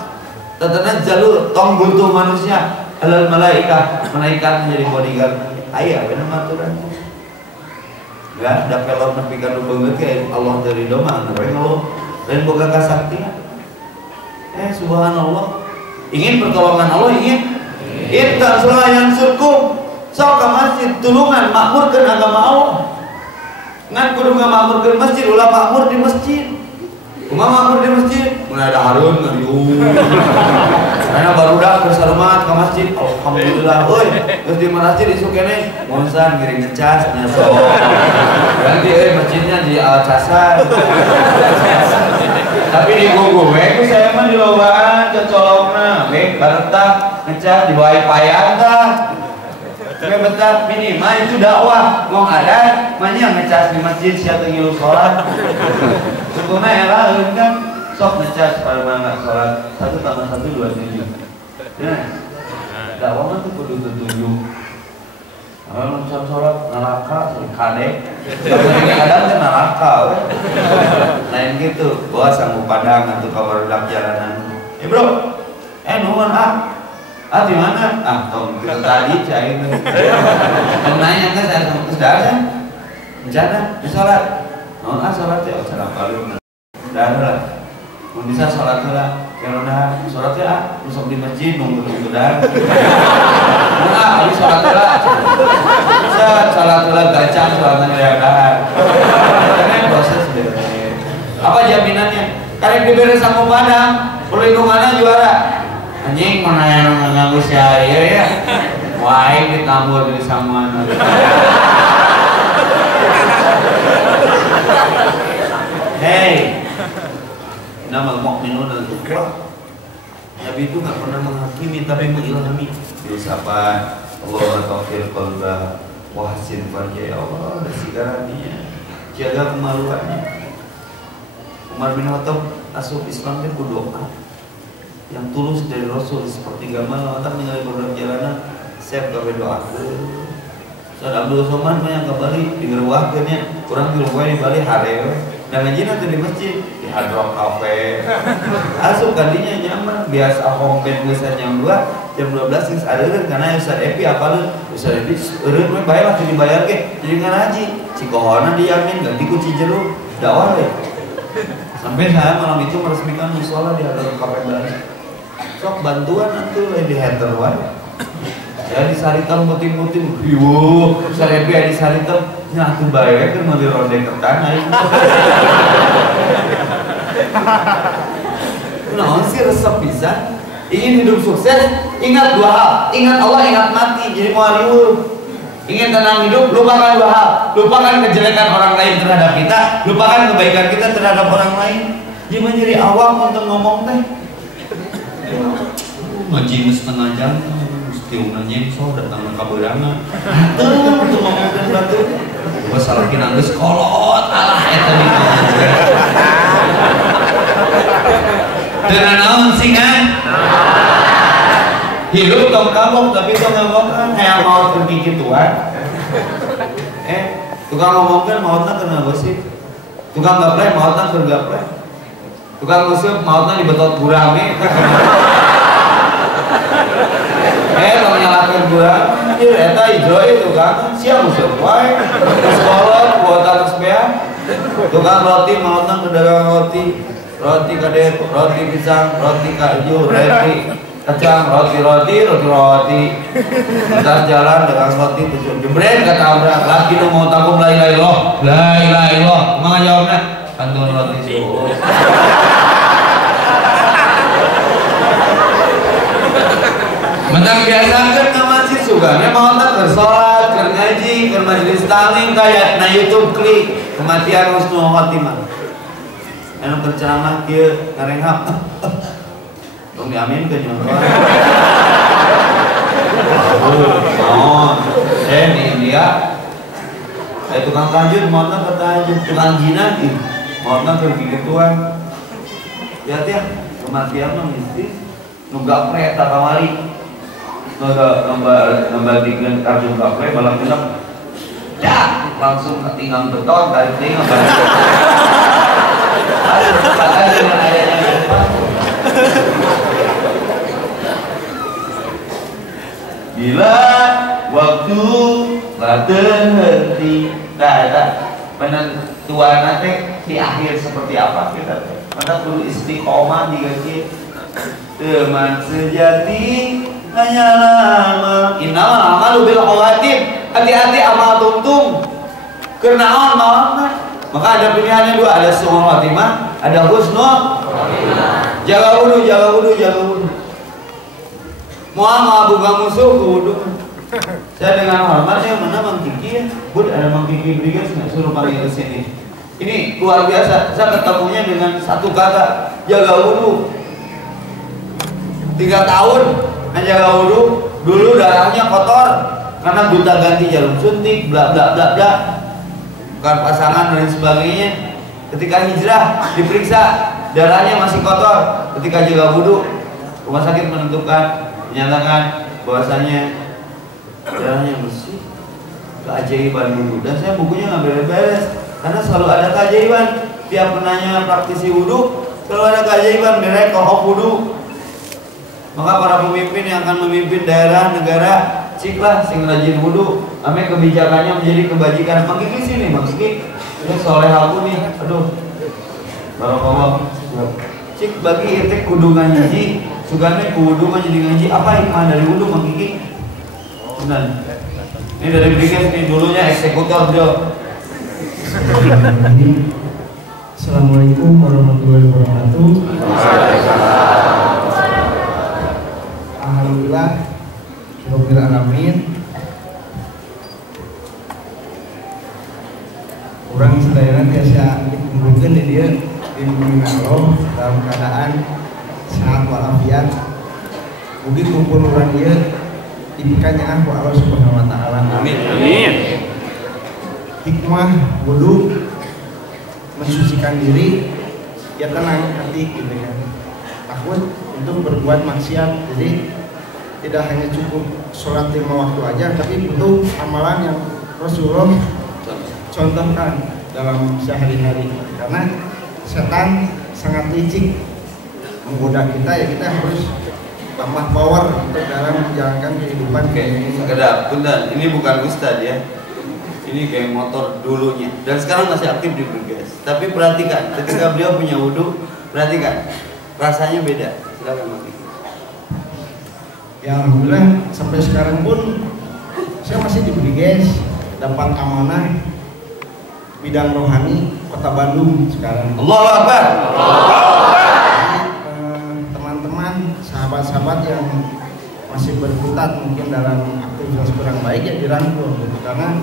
tatanazzalu tong butuh manusia alal malaikah, malaikat menjadi bodyguard. Aya bener maturan. Ya, da pelor nepi ka nu beungeut ke Allah dari doma ngareng Allah dan boga kasaktian. Subhanallah. Ingin pertolongan Allah ingin. Inta sulayan surkum. Sok ka masjid tulungan makmurkeun agama Allah. Ngan kudu ngamakmurkeun masjid ulah makmur di masjid. Kumaha makmur di masjid? Mun ada Harun ngariung. Karena barudak bersalamat ke masjid. Alhamdulillah. Euy, geus di masjid isu keneh monsan ngiring ngecas nya sok. Ganti euy masjidnya di Al-Casan. Tapi di gugu we ku saya mah di lobaan cocolongna, we baretah ngecas di bawah payan tah. We betah minimal itu dakwah, mau ada manya ngecas di masjid sia teu ngilu salat. Sukuna elaeun kan sok ngecas pada mangga salat 1 tambah 1 27. Nah, dakwah mah teu kudu tujuh. Kalau ngecas salat neraka kadek. Kadang teh neraka we. Lain gitu, bawa sanggup padang atuh ka barudak jalanan. Bro. Nuhun di mana? Tong kita tadi cai. Nanya kan saya sudah kan? Rencana di sholat. Sholat ya cara paling. Dah. Mun bisa sholat lah. Kalau dah sholat ya, rusuk di masjid nunggu dah. Habis sholat lah. Bisa sholat lah gacang sholatnya daerah. Karena proses beres. Apa jaminannya? Karek diberes sama padang, perlindungannya juara. Anjing mana yang nganggu si air ya? Wah, ditambah dari samuan. Hey, nama mukminun al-ikhwah. Nabi itu nggak pernah menghakimi tapi mengilhami. Ucapan Allah taufiq qalba wa hasin farja, ya Allah dan sigaranya. Jaga kemaluannya. Umar bin Khattab asup Islam itu berdoa yang tulus dari Rasul seperti gamal otak ningali beberapa jalanan saya gawe doa. Saat Abdul Somad mah yang ke Bali digeruahkeun nya, urang di rumah di Bali harewe. Dan ngajina teh di masjid di Hard Rock Cafe. Asup kadinya nyaman, biasa homebed geus jam 2, jam 12 geus adeureun karena Ustaz Epi apalun. Ustaz Epi eureun we bae lah dibayar ge. Jadi ngaraji, cikohona diyamin ganti kunci jero dakwah we. Sampai saya malam itu meresmikan mushola di Hard Rock Cafe Bali. Sok bantuan nanti di hater wae. Ya di saritem puting-puting, riuh. Sarebi di saritem nyatu bae keur meuli ronde ketan aing. Naon sih resep bisa? Ingin hidup sukses, ingat 2 hal. Ingat Allah, ingat mati. Jadi moal liur. Ingin tenang hidup, lupakan 2 hal. Lupakan kejelekan orang lain terhadap kita, lupakan kebaikan kita terhadap orang lain. Dia menjadi awam untuk ngomong teh. Ngaji setengah jam, mesti unanya so datang ke kaberangan. Untuk ngomongin batu, gua salah kira geus kolot, alah eta gitu. Dengan naon sih kan? Hidup tong kabok tapi tong ngabokan kayak mau pergi gituan. Tukang ngomongkan mautna kena gosip. Tukang gaplek mautna keur gaplek. Tukang nguseup mautna dibetot gurame. Kalau nyalakan gurang, ieu eta ijo itu kan sia nguseup wae. Sekolah kuota kesbean. Tukang roti mautna keur dagang roti. Roti kade, roti pisang, roti kalju, roti kacang, roti. Entar jalan dagang roti tujuh jebret katabrak laki nu mau takum la ilaha illallah. Kumaha jawabna? Kantun roti suhu. Mentang biasa kan ke masjid sugana mautna keur salat, keur ngaji, keur majelis taklim kayak na YouTube klik kematian husnul khotimah. Anu berceramah kieu ngarenghap. Tong diaminkeun nyoba. Naon? Di India aya tukang tanjut mautna keur tanjut, tukang zina mautna keur gigituan. Ya teh kematian mah mesti nu gaprek eta kamari. Ngebalikin kartu gaplek balang genep. Ya, langsung ketinggang beton tarik tinggal balik. Kata dengan ayahnya bila waktu laten henti penentuan nanti di akhir seperti apa kita karena perlu istiqomah digaji teman sejati hanyalah innamal amalu bil khawatim. Hati-hati amal tungtung kenaon maafna. Maka ada pilihannya dua, ada su'ul khatimah, ada husnul khatimah. Jaga wudu. Muhammad buka musuh ke wudu. Saya dengan hormat yang mana Mang Kiki ya. Bud ada Mang Kiki Brigas nggak suruh panggil ke sini. Ini luar biasa. Saya ketemunya dengan satu kata, jaga wudu. 3 tahun menjaga wudu. Dulu darahnya kotor karena gonta ganti jarum suntik, bla bla bla bla. Bukan pasangan dan sebagainya. Ketika hijrah diperiksa darahnya masih kotor. Ketika jaga wudu, rumah sakit menyatakan bahwasanya darahnya bersih. Keajaiban wudu. Dan saya bukunya nggak beres-beres karena selalu ada keajaiban. Tiap penanya praktisi wudu selalu ada keajaiban mereka kohok wudu. Maka para pemimpin yang akan memimpin daerah negara ciklah sing rajin wudu, ame kebijakannya menjadi kebajikan. Mang Kiki sini, Mang Kiki. Ini soleh aku nih. Aduh. Barakallah. Cik bagi itu kudu ngaji, sugane kudu ngaji ngaji. Apa hikmah dari wudu, Mang Kiki? Benar. Ini dari Brigas nih dulunya eksekutor Jo. Assalamualaikum warahmatullahi wabarakatuh. Alhamdulillah, Rabbil alamin. Orang sedaya biasa dikumpulkan di dia di bumi Allah dalam keadaan sehat walafiat. Mungkin kumpul orang dia diberikannya aku Allah Subhanahu Wa Taala. Amin. Amin. Hikmah wudu mensucikan diri, ya tenang hati gitu kan. Takut untuk berbuat maksiat, jadi tidak hanya cukup sholat 5 waktu aja, tapi butuh amalan yang Rasulullah contohkan dalam sehari-hari. Karena setan sangat licik menggoda kita, ya kita harus tambah power untuk dalam menjalankan kehidupan. Sekedar, benar, ini bukan ustad ya. Ini kayak motor dulunya dan sekarang masih aktif di Brigas. Tapi perhatikan, ketika beliau punya wudu, perhatikan rasanya beda. Silakan Mang Kiki. Ya alhamdulillah sampai sekarang pun saya masih di Brigas, dapat amanah bidang rohani Kota Bandung sekarang. Allahu Akbar. Teman-teman, sahabat-sahabat yang masih berkutat mungkin dalam aktivitas kurang baik ya dirangkul gitu. Karena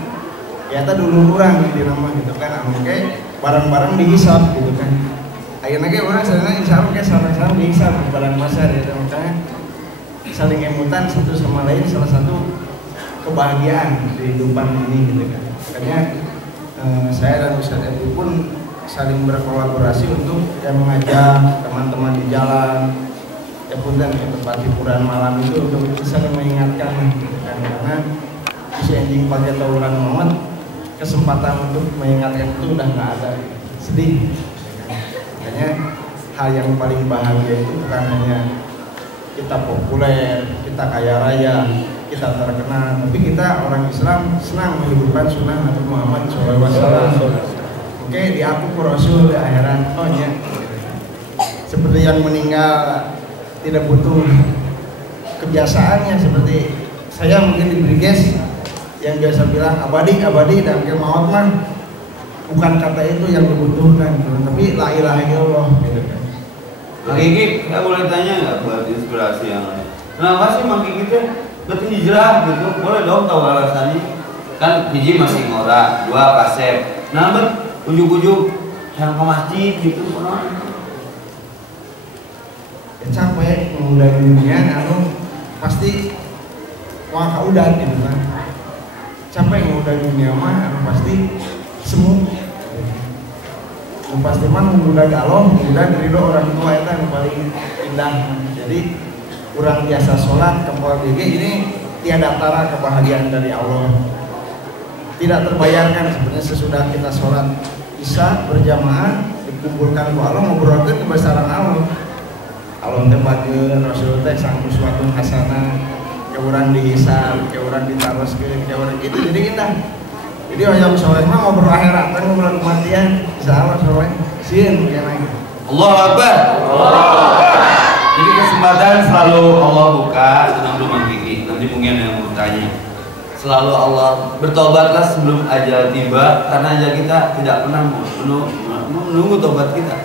ya kita dulu kurang di rumah gitu kan, oke barang-barang dihisap gitu kan. Akhirnya kayak orang sebenarnya insya Allah kayak sama-sama dihisap barang masa gitu, makanya saling emutan satu sama lain salah satu kebahagiaan di kehidupan ini gitu kan. Makanya saya dan Ustadz Ebu pun saling berkolaborasi untuk mengajak teman-teman di jalan ya pun dan ke tempat hiburan malam itu untuk saling mengingatkan gitu kan. Karena si anjing pakai tawuran Muhammad kesempatan untuk mengingatkan itu udah nggak ada. sedih. Makanya hal yang paling bahagia itu bukan hanya kita populer, kita kaya raya, kita terkenal, tapi kita orang Islam senang menghidupkan sunnah Nabi Muhammad SAW. Oke, diaku ku Rasul di akhirat. Oh ya, seperti yang meninggal tidak butuh kebiasaannya, seperti saya mungkin di Briges yang biasa bilang abadi dan ke maut mah bukan kata itu yang dibutuhkan, tapi la ilaha illallah gitu kan. Mang Kiki, saya boleh tanya nggak buat inspirasi yang lain? Kenapa sih Mang Kiki teh berhijrah gitu? Boleh dong tahu alasannya? Kan hiji masih ngora, dua kasep. Nah, ujuk-ujuk yang ke masjid gitu kan? Ya capek mengudah dunia, pasti wah kaudah gitu kan. Capek mengudah dunia mah, pasti semu. Pasti mah mengudah galau, mengudah ridho orang tua itu yang paling indah. Jadi kurang biasa sholat ke PGG ini tiada tara kebahagiaan dari Allah. Tidak terbayarkan sebenarnya sesudah kita sholat isya berjamaah dikumpulkan ku Allah ngobrolkeun kebesaran Allah. Allah teh bageun Rasul teh sang uswatun hasanah, ke urang dihisab, ke urang ditaroskeun, ke urang gitu jadi indah. Jadi yang soleh mah ngobrol akhirat, ngobrol kematian, insya Allah soleh, sieun kayak lagi. Allahu Akbar. Jadi kesempatan selalu Allah buka, tenang dulu Mang Kiki. Nanti mungkin yang mau tanya. Selalu Allah bertobatlah sebelum ajal tiba, karena ajal kita tidak pernah menunggu tobat kita.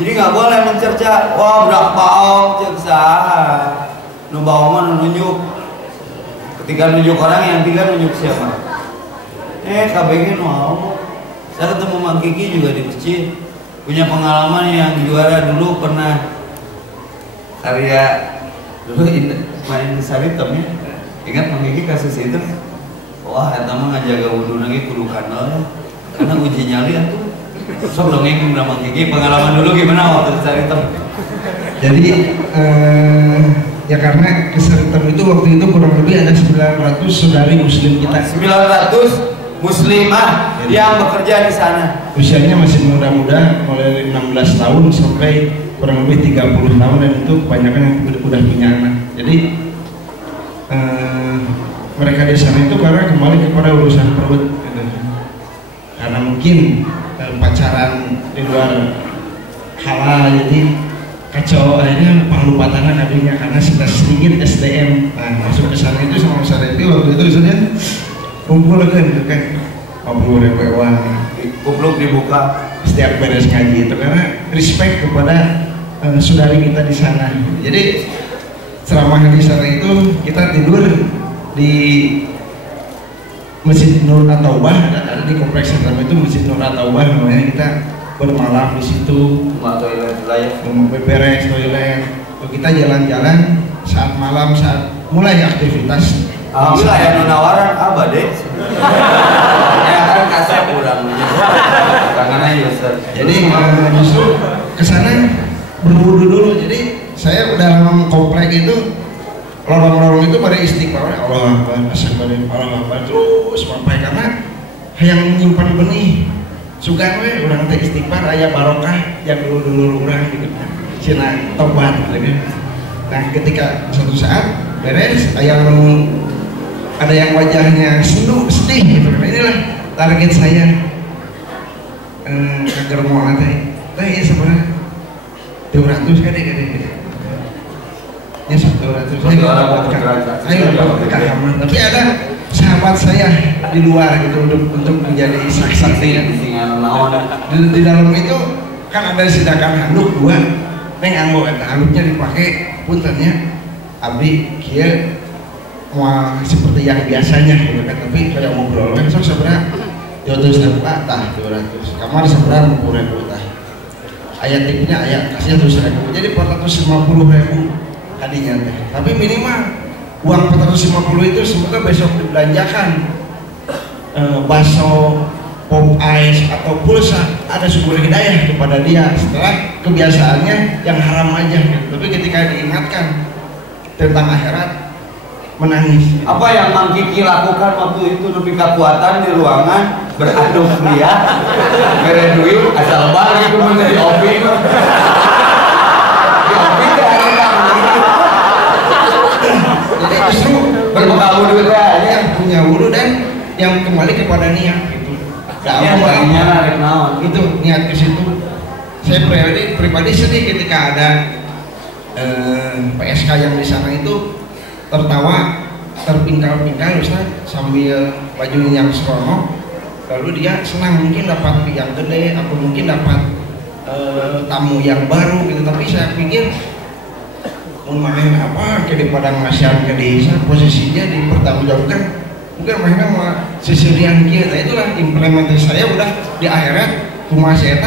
Jadi nggak boleh mencerca, wah berapa cek saha, nubawa nunjuk. Ketika nunjuk orang yang tiga nunjuk siapa? KBG mau. Saya ketemu Mang Kiki juga di masjid, punya pengalaman yang juara dulu pernah karya dulu main saritem ya. Ingat Mang Kiki kasus itu? Wah, eta mah ngajaga wudu lagi kudu kandel karena uji nyali atuh. Sok dongeng ke Mang Kiki pengalaman dulu gimana waktu saritem? Jadi ya karena ke saritem itu waktu itu kurang lebih ada 900 saudari muslim kita. 900 muslimah yang bekerja di sana. Usianya masih muda-muda, mulai 16 tahun sampai kurang lebih 30 tahun, dan itu kebanyakan yang udah punya anak. Jadi mereka di sana itu karena kembali kepada urusan perut, karena mungkin pacaran di luar halal, jadi kacau akhirnya penglupatan kabinya karena sedikit SDM. Nah, masuk ke sana itu sama Sareti waktu itu sudah kumpul kan 50.000 uang, kupluk dibuka setiap beres ngaji itu karena respect kepada saudari kita di sana. Jadi selama di sana itu kita tidur di Masjid Nur At-Taubah, ada di kompleks Sartem itu Masjid Nur At-Taubah namanya. Kita bermalam di situ, toilet layak, beres toilet. Kita jalan-jalan saat malam, saat mulai aktivitas. Alhamdulillah ya nawaran abah deh. Ya kan kasep kurang tangannya user. Jadi justru kesana berwudu dulu. Jadi saya dalam komplek itu lorong-lorong itu pada istighfar, Allah Akbar, Allah terus sampai karena yang nyimpan benih suka we urang teh istighfar aya barokah yang dulu orang gitu. Cina tobat gitu. Nah, ketika suatu saat beres ada yang wajahnya sedih gitu. Inilah target saya agar mau nanti ya sebenarnya 200 kadek ya 200 saya dapat kamar, tapi ada sahabat saya di luar gitu untuk menjadi saksi di dalam itu kan ada sedakan handuk 2 neng anggo handuknya dipakai puntennya abdi kieu mau seperti yang biasanya gitu kan, tapi kayak ngobrol kan sok seberapa 200 tah 200 kamar seberapa 50.000 tah ayat tipnya ayat kasih 100.000 jadi 450.000 tadinya teh, tapi minimal uang 450 itu semoga besok dibelanjakan bakso, pop ice atau pulsa, ada sumber hidayah kepada dia setelah kebiasaannya yang haram aja gitu. Tapi ketika diingatkan tentang akhirat menangis. Apa yang Mang Kiki lakukan waktu itu lebih kekuatan di ruangan beradu dia mere duit asal bar gitu menjadi opi. Di opi teh ada Jadi justru berbekal wudhu aja yang punya wudhu dan yang kembali kepada niat gitu. ya tadinya narik naon Itu niat ke situ. Saya pribadi sedih ketika ada PSK yang di sana itu tertawa terpingkal-pingkal Ustaz sambil bajunya yang seronok, lalu dia senang mungkin dapat yang gede atau mungkin dapat tamu yang baru gitu. Tapi saya pikir main apa ke padang masyarakat ke desa posisinya dipertanggungjawabkan mungkin mainnya sama seserian kia. Nah itulah implementasi saya udah di akhirat rumah saya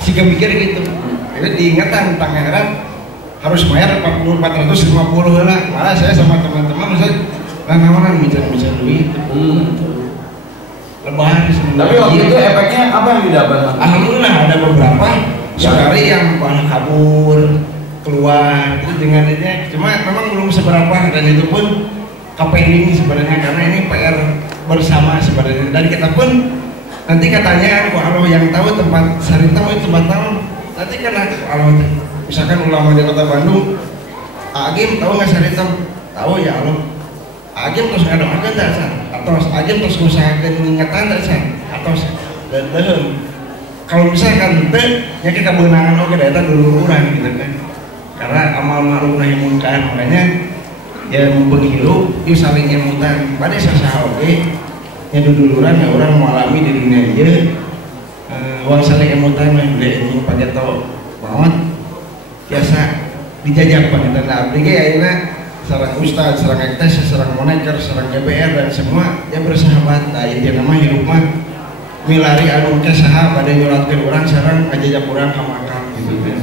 sih mikir gitu. Jadi diingatkan tentang akhirat harus bayar 450 lah. Malah saya sama teman-teman misalnya nawaran bicara duit lebaran sebenarnya. Tapi waktu itu efeknya apa yang didapat? Alhamdulillah ada beberapa saudari yang pada kabur keluar itu dengan ini, cuma memang belum seberapa dan itu pun kepending sebenarnya karena ini PR bersama sebenarnya. Dan kita pun nanti katanya kalau yang tahu tempat Saritem itu tempat tahu nanti karena kalau misalkan ulama di kota Bandung Agim tahu nggak Saritem? Tahu ya Allah. Agim terus ngadoakan tak sah? Atau Agim terus usahakan mengingatkan tak sah? Atau dan kalau misalkan itu ya kita kebenangan oke data dulu orang gitu kan. Karena amal ma'ruf nahi munkar makanya ya menghirup yuk saling emutan pada sasa oke ya duduluran ya orang mengalami di dunia dia uang saling emutan mah beli ini pakai tau banget biasa dijajak pada tanda abdi ya ini serang ustaz, serang ektes, serang moneker, serang DPR dan semua dia bersahabat. Nah itu nama hirup mah milari anu kesaha pada nyulatkan orang serang ngajajak orang kamakam gitu kan.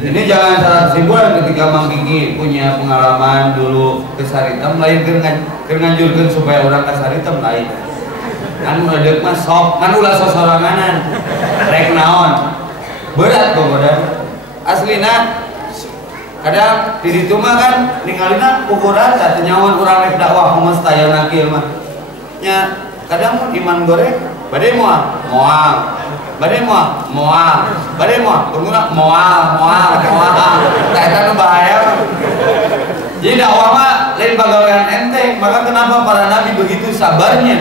Ini jangan salah kesimpulan ketika Mang Kiki punya pengalaman dulu ke Saritem lain nganjurkeun supaya orang ke Saritem lain. Kan ngadeg mah sok, kan ulah sosoranganan. Rek naon? Berat kok berat. Aslina kadang di ditu mah kan ningalina ukuran teh nyawan urang rek dakwah mustayana kieu mah. Nya kadang iman goreng bade moal. Bade moal, berguna moal. Tak ada nu bahaya. Jadi dakwah mah lain pagawean enteng. Maka kenapa para nabi begitu sabarnya?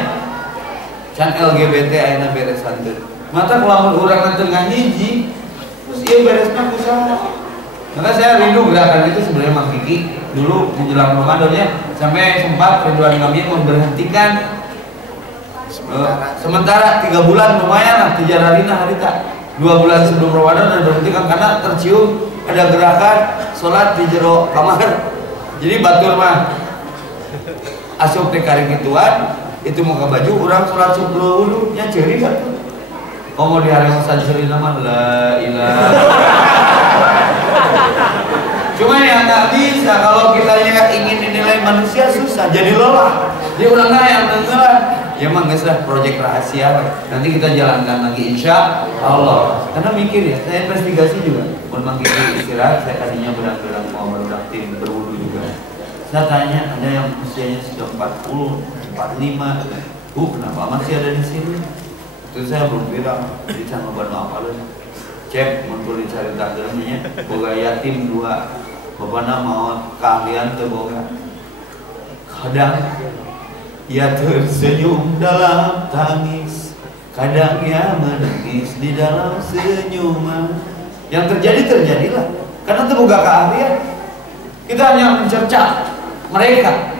Can LGBT ayeuna beres santeun. Mata kelamun urang tengah hiji, terus ieu beresna kusaha? Maka saya rindu gerakan itu sebenarnya Mang Kiki dulu menjelang Ramadan ya, sampai sempat Ridwan Kamil memberhentikan sementara 3 bulan lumayan lah tijararina harita 2 bulan sebelum Ramadan dan berhentikan karena tercium ada gerakan sholat di jero kamar. Jadi batur mah asup teh karing gituan itu muka baju orang sholat subuh wudhu nya ceuri kan mau di hari masan ceuri nama la ilaha. Cuma ya nggak bisa kalau kita ingin dinilai manusia susah jadi lelah. Dia orangnya yang dengeran ya mah nggak salah proyek rahasia nanti kita jalankan lagi insya Allah karena mikir ya saya investigasi juga bukan Kiki istirahat saya tadinya berang-berang mau berulang tim berwudu juga saya tanya ada yang usianya sudah 40 45 kenapa masih ada di sini itu saya belum bilang jadi saya ngebantu apa lu cek muncul dicari takdirnya boga yatim 2 bapaknya mau keahlian tuh boga kadang ia tersenyum dalam tangis, kadang ia menangis di dalam senyuman. Yang terjadi terjadilah, karena itu bukan keahlian. Kita hanya mencerca mereka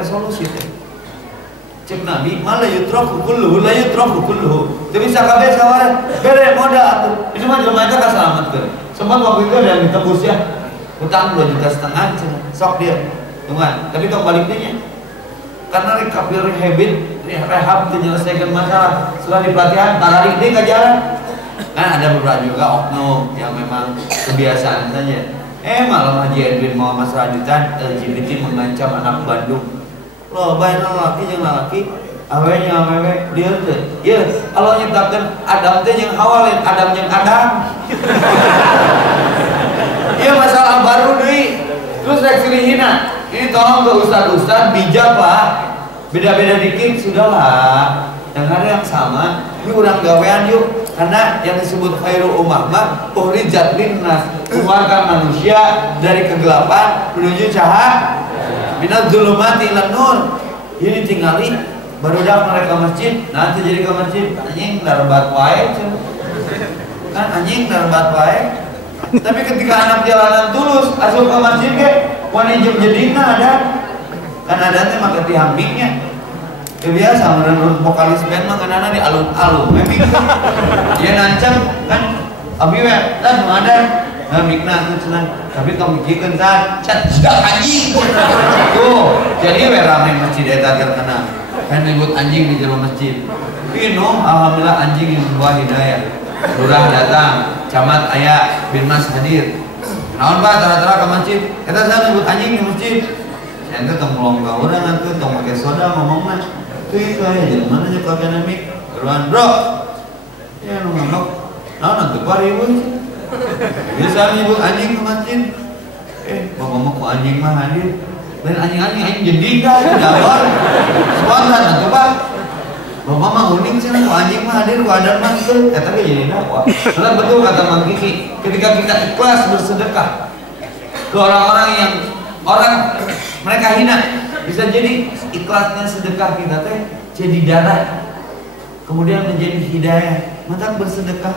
solusi. Cek Nabi, malah yutraku kulluhu, la yutraku kulluhu. Itu bisa kabeh sawaran, bere modal atuh. Itu mah jelema eta kasalametkeun. Sempat waktu itu ada yang ditebus ya, utang 2,5 juta, sok dia. Tungguan, tapi tong baliknya karena recovery habit, rehab menyelesaikan masalah setelah di pelatihan, tarik dia ke jalan. Kan ada beberapa juga oknum yang memang kebiasaan saja. Malam Haji Edwin mau masalah lanjutan, LGBT mengancam anak Bandung. Loh, bayar laki yang laki, awalnya awewe dia tuh. Ya, kalau nyiptakan Adam teh yang awalin, Adam yang Adam. Iya masalah baru deh. Terus rek silihina. Ini tolong ke ustad-ustad bijak Pak. Beda-beda dikit sudahlah. Yang ada yang sama. Yuk orang gawean yuk. Karena yang disebut khairul ummah mah ukhrijat linnas, keluarkan manusia dari kegelapan menuju cahaya. Minadz dzulumati ilan nur. Ini tinggali baru dah mereka masjid, nanti jadi ke masjid anjing darbat wae kan anjing darbat wae. Tapi ketika anak jalanan tulus asup ke masjid ke wani jem jedina ada kan ada teh make ti hampingnya biasa menurut vokalis band mah kenana di alun-alun memang dia nancam kan abi we dan ada mikna tuh cenah tapi kamu mikirkeun cat anjing tuh jadi we rame masjid eta terkenal kan ribut anjing di dalam masjid pino alhamdulillah anjing yang membawa hidayah lurah datang camat ayah bin mas hadir naon Pak tara-tara ke masjid eta saya ribut anjing di masjid ente tong mulong ka urang atuh tong make soda ngomong mah tuh itu aya jelema nya ka dynamic beruan bro ya nu ngomong naon atuh pariweuh bisa nyebut anjing ke masjid ngomong ku anjing mah hadir dan anjing-anjing aing jadi dah jawab spontan atuh Pak bapak mah uning sih ku anjing mah hadir ku ada mah teu eta ge jadi dakwah karena betul kata Mang Kiki ketika kita ikhlas bersedekah ke orang-orang yang orang mereka hina bisa jadi ikhlasnya sedekah kita teh jadi darah kemudian menjadi hidayah maka bersedekah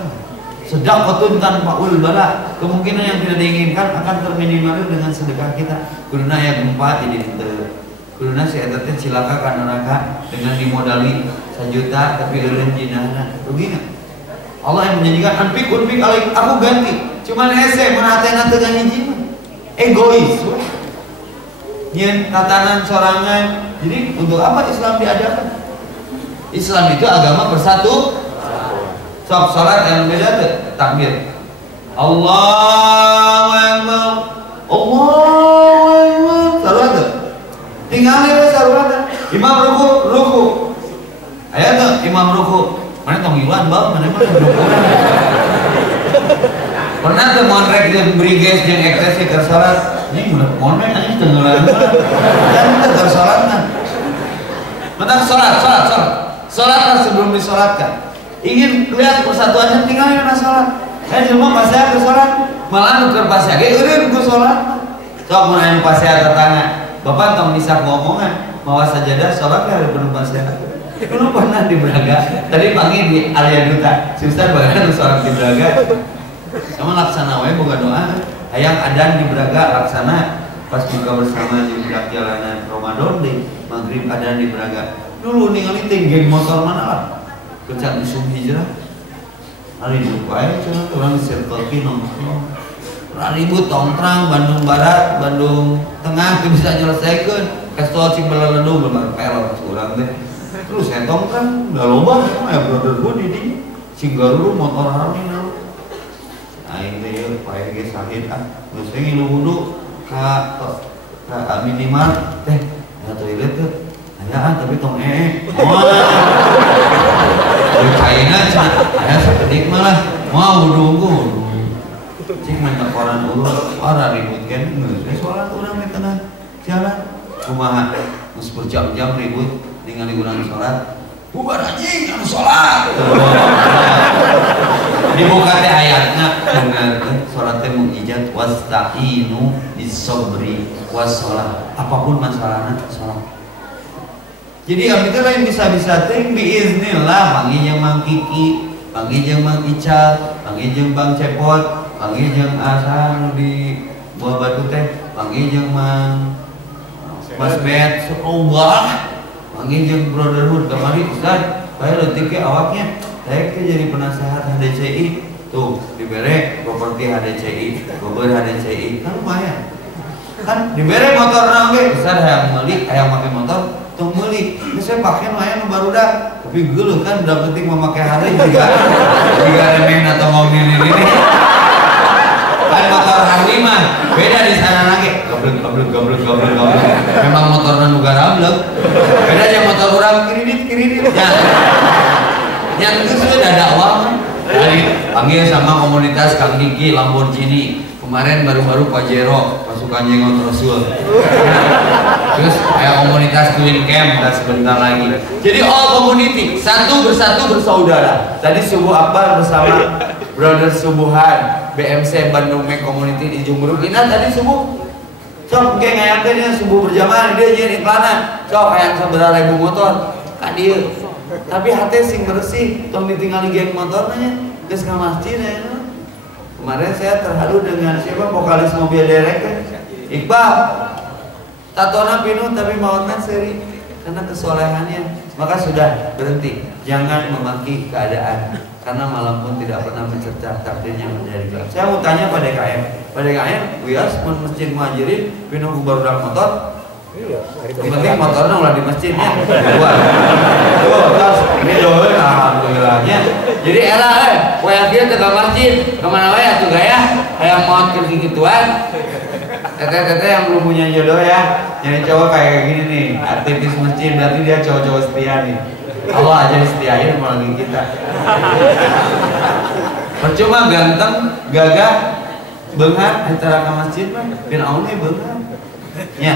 sedekah tanpa ulbala kemungkinan yang tidak diinginkan akan terminimalir dengan sedekah kita kuduna aya gempa jadi teu kuduna si eta teh cilaka ka neraka dengan dimodali 1 juta tapi eureun jinahna rugi enggak Allah yang menjanjikan anfik alaik aku ganti cuman hese mun hatena teu ngahiji egois nyen tatanan sorangan jadi untuk apa Islam diadakan Islam itu agama bersatu sok salat yang beda tuh takbir Allahu Akbar Allahu Akbar salat tuh tinggal we salat imam ruku aya tuh imam ruku mana tong iwan bang mana ruku pernah tuh monrek jeung briges jeung ekses keur salat ini udah monrek anjing tenggelam kan kita salat kan maka salat sebelum disolatkan ingin lihat persatuannya tinggal yang salat jelema pas saya ke salat malah nuker pas saya ge eureun ku salat sok mun aya pas saya tetangga bapak tong bisa ngomongan mawa sajadah salat ka penuh pas saya dulu pernah di Braga tadi pagi di Arya Duta si Ustaz bagaimana salat di Braga sama laksana wae boga doa hayang adan di Braga laksana pas buka bersama di budak jalanan Ramadan di maghrib adan di Braga dulu ningali teh geng motor mana lah kecat di Sum Hijrah hari lupa cenah urang Circle K nongkrong ribut tongtrang Bandung Barat Bandung Tengah teu bisa nyelesaikeun Kastol Cibeledung bener pelor urang teh terus saya tongtrang da loba aya brotherhood di dieu Singgaruru motor Harley aing teh yeuh pae ge sahid geus teh ngilu wudu ka minimal teh aya toilet teh aya tapi tong moal kaina aya sakedik malah moal wudu unggul cik main koran urut ora ribut kan geus salat urang teh tenang jalan kumaha geus berjam-jam ribut ningali urang salat bubar anjing anu salat dibuka teh ayatna bener salat teh mukjizat wasta'inu bis-sabri was-shalah apapun masalahna salat jadi abdi teh lain bisa-bisa teh biiznillah panggih jeung Mang Kiki panggih jeung Mang Ical panggih jeung Bang Cepot panggih jeung Asan di Buah Batu teh panggih jeung Mang Mas Bet Allah panggih jeung brotherhood kamari Ustaz bae leutik ke awaknya daek teh jadi penasehat HDCI tuh dibere properti HDCI gober HDCI kan lumayan kan dibere motor naon Ustaz hayang meuli hayang make motor tong meuli geus saya pake lumayan nu barudak tapi geuleuh kan udah penting memakai Harley juga remeh atau mobil ini kan motor Harley mah beda di sana lagi goblok memang motorna nu garablek beda yang motor urang kredit ya yang itu sudah dakwah dari panggil sama komunitas Kang Diki Lamborghini kemarin baru-baru Pajero Pasukan tukang jenggot Rasul. Terus kayak komunitas Twin Camp dan sebentar lagi. Jadi all community, satu bersatu bersaudara. Tadi subuh akbar bersama brother subuhan BMC Bandung Make Community di Jumbruk. Ina tadi subuh. Cok kayak ngayangkeun subuh berjamaah dia jadi iklanan. Cok kayak 9.000 motor ka dieu. Tapi hati sing bersih, tong ditinggali geng motornya, geus ka masjid ya. Kemarin saya terharu dengan siapa vokalis mobil derek kan? Iqbal. Tatona pinu tapi mautna seri karena kesolehannya. Maka sudah berhenti. Jangan memaki keadaan karena malam pun tidak pernah mencerca takdirnya menjadi gelap. Saya mau tanya pada DKM. Pada DKM, Wias Masjid Muhajirin pinu barudak motor. Yang penting motornya ulah di masjidnya keluar. Terus ini doa alhamdulillahnya. Jadi era poe kieu teh ka masjid, ka mana wae atuh gaya hayang maot keur gituan. Teteh-teteh yang belum punya jodoh ya, jadi cowok kayak gini nih, aktivis masjid berarti dia cowok-cowok setia nih. Allah aja setiain apalagi kita. Percuma ganteng, gagah, beunghar antara ka masjid mah bin aune beunghar. Nya.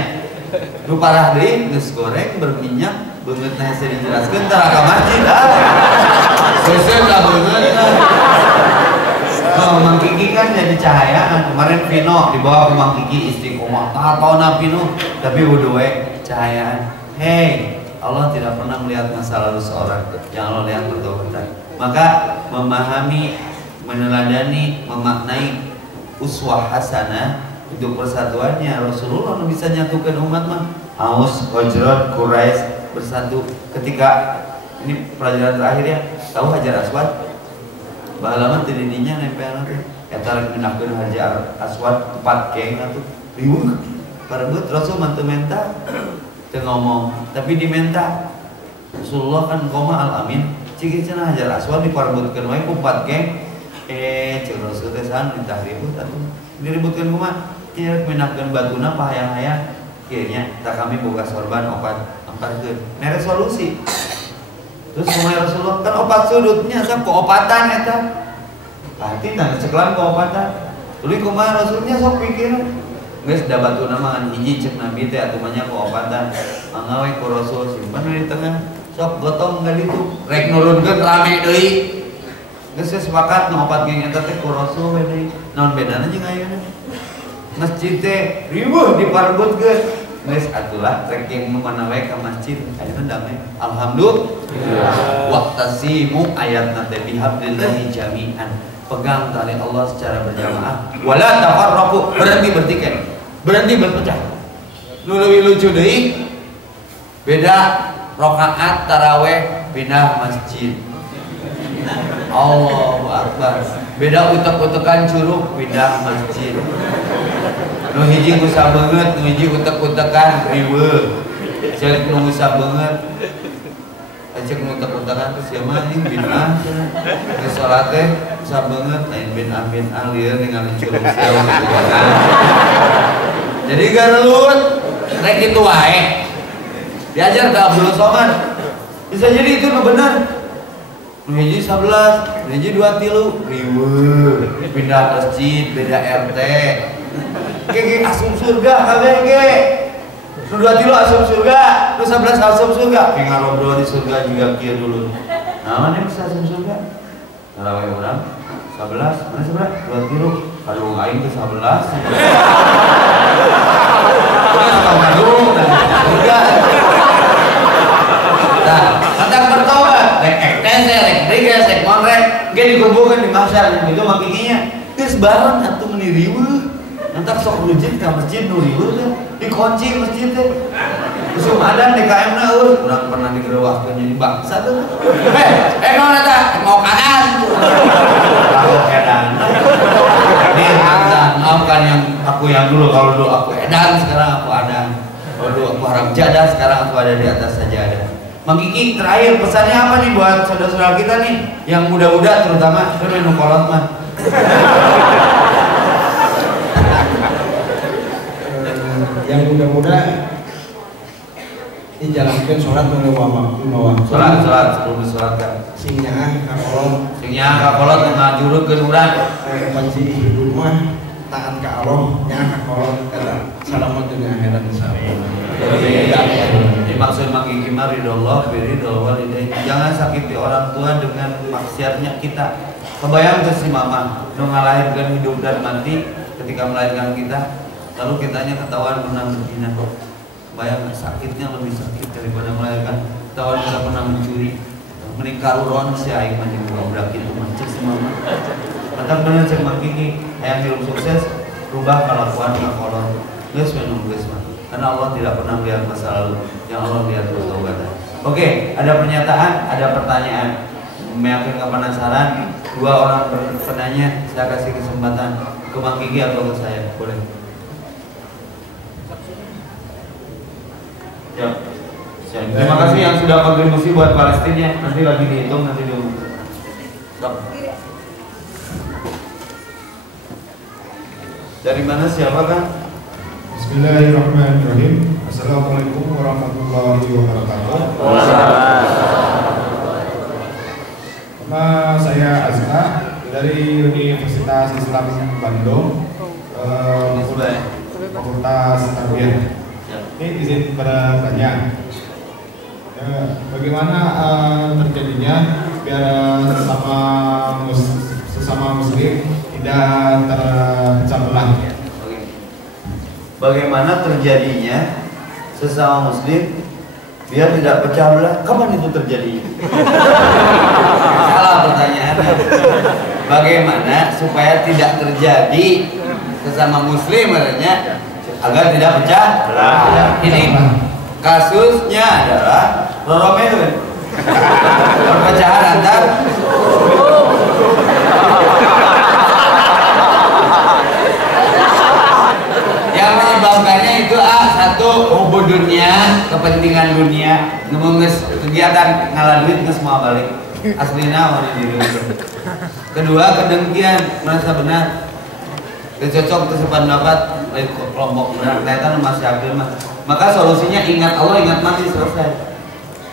Nu parah deui geus goreng berminyak beungeut na hese dijelaskeun tara ka masjid seuseut lah beungeut. Mang Kiki kan jadi cahayaan. Kemarin Vino dibawa ke Mang Kiki istiqomah. Tahun Vino tapi wudu we cahayaan. Hey, Allah tidak pernah melihat masa lalu seorang, yang Allah lihat pertobatan. Maka memahami, meneladani, memaknai uswah hasanah untuk persatuannya Rasulullah bisa nyatukan umat mah. Aus, Khazraj, Quraisy bersatu ketika ini pelajaran terakhir ya. Tahu Hajar Aswad? Bahalaman tidinya nempel nanti. Eta rek minahkeun Hajar Aswad 4 geng atuh. Riweuh. Parebeut Rasul mantu menta. Teu ngomong, tapi dimenta. Rasulullah kan koma al-amin. Cik cenah Hajar Aswad diparebutkeun wae ku 4 geng. Cik Rasul teh san minta ribut atuh. Diributkeun kumaha? Ieu minahkeun batuna pahayang-hayang. Kieu nya tak kami boga sorban opat amparkeun. Mere solusi. Terus semua Rasulullah kan opat sudutnya asa keopatan eta. Pati tah ceklan keopatan. Tuluy kumaha Rasulnya sok pikir. Geus da batuna mah hiji cek Nabi teh atuh mah nya keopatan. Mangga we ku Rasul simpen di tengah. Sok gotong ka ditu. Rek nurunkeun rame deui. Geus sepakat nu opat geng eta teh ku Rasul we deui. Naon bedana jeung ayeuna? Masjid teh riweuh diparebutkeun. Geus atulah rek geng nu mana wae ka masjid ayeuna damai. Alhamdulillah. Waqtasimu ayatna teh bihablillahi jami'an. Pegang tali Allah secara berjamaah. Wala tafarraqu, berhenti bertikai. Berhenti berpecah. Nu leuwih lucu deui beda rakaat tarawih pindah masjid. Allahu Akbar. Beda utek-utekan curug pindah masjid. Nu hiji usah banget, nu hiji utek-utekan riweuh. Ceuk nu usah banget. Cek nu utek-utekan teh sia mah anjing bid'ah. Geus salat teh usah banget lain bid'ah lieur ningali curug sia. Jadi garelut rek kitu wae. Diajar ke Abdul Somad. Bisa jadi itu nu bener. Hiji 11, hiji 23 riweuh pindah masjid beda RT. Ge asum surga kabeh ge. Nu 23 asum surga, nu 11 asum surga. Ge ngarobrol di surga juga kieu dulu. Naon yang bisa asum surga? Ngarawe urang 11, mana seberapa? 23. Aduh aing teh 11. Aduh, surga. Nah, kadang bertobat, rek ektese, rek briges, rek monrek, ge dikumpulkeun di mahsyar gitu makikinya. Geus bareng atuh meni riweuh. Entak sok rujit ka masjid nu riweuh teh, dikunci masjid teh. Usum adan DKM-na eueuh, urang pernah digerewahkeun jadi bangsa teh. Naon eta? Mau kadan. Kalau edan. Nih mantan, maafkan yang aku yang dulu, kalau dulu aku edan, sekarang aku adan. Kalau dulu aku harap jadah, sekarang aku ada di atas sajadah. Mang Kiki, terakhir pesannya apa nih buat saudara-saudara kita nih yang muda-muda terutama, itu minum kolot mah. Yang muda-muda dijalankan sholat lima waktu. Sholat sebelum disolatkan. Singnya kakolot ngajurut ke urang. Kunci hidup mah taat ke Allah nya kolot eta salamat dunia akhirat insyaallah. Dimaksud mangiki mah ridho Allah biridho walidain. Jangan sakiti orang tua dengan maksiatnya kita. Kebayang ke si mama mengalahirkan hidup dan mati ketika melahirkan kita, lalu kitanya ketahuan pernah berzina. Bayang sakitnya lebih sakit daripada melahirkan. Ketahuan kita pernah mencuri. Mending karuron si aing mah jeung budak kitu mah cek si mama. Mantap bener cek mangiki hayang hidup sukses, rubah kelakuan kolot. Geus menunggu geus mah. Karena Allah tidak pernah melihat masa lalu, yang Allah lihat pertobatan. Oke, ada pernyataan, ada pertanyaan. Meyakinkan penasaran, dua orang penanya, saya kasih kesempatan ke Bang Kiki atau ke saya, boleh. Ya. Terima kasih yang sudah kontribusi buat Palestina. Nanti lagi dihitung, nanti diumumkan. Dari mana siapa kan? Bismillahirrahmanirrahim. Assalamualaikum warahmatullahi wabarakatuh. Nama saya Azka dari Universitas Islam Bandung, Fakultas Tarbiyah. Ini izin bertanya, bagaimana terjadinya biar sesama muslim tidak terpecah belah? Bagaimana terjadinya sesama muslim biar tidak pecah belah? Kapan itu terjadi? Salah pertanyaannya. Bagaimana supaya tidak terjadi sesama muslim artinya agar tidak pecah belah? Ini kasusnya adalah Roromeun, perpecahan antar yang menyebabkannya itu satu hubud dunia, kepentingan dunia, ngemunges kegiatan ngalah duit nges mau balik aslina warna diri. Kedua kedengkian, merasa benar kecocok tersependapat kelompok benar kelihatan masih aktif mah. Maka solusinya ingat Allah, ingat mati, selesai.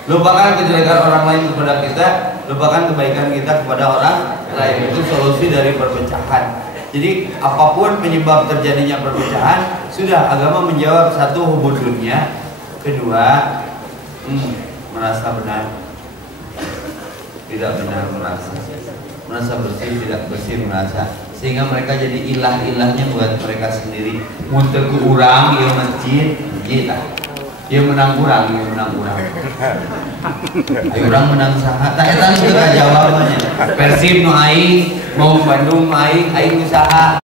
Lupakan kejelekan orang lain kepada kita, lupakan kebaikan kita kepada orang lain. Itu solusi dari perpecahan. Jadi apapun penyebab terjadinya perpecahan, sudah agama menjawab. Satu, hubud dunia. Kedua, merasa benar, tidak benar merasa bersih, tidak bersih merasa. Sehingga mereka jadi ilah-ilahnya buat mereka sendiri. Muntah ke urang, ya masjid, dia menang kurang, dia menang kurang. Ayo orang menang saha. Tak eta itu jawabannya. Persib nu aing, mau Bandung aing usaha.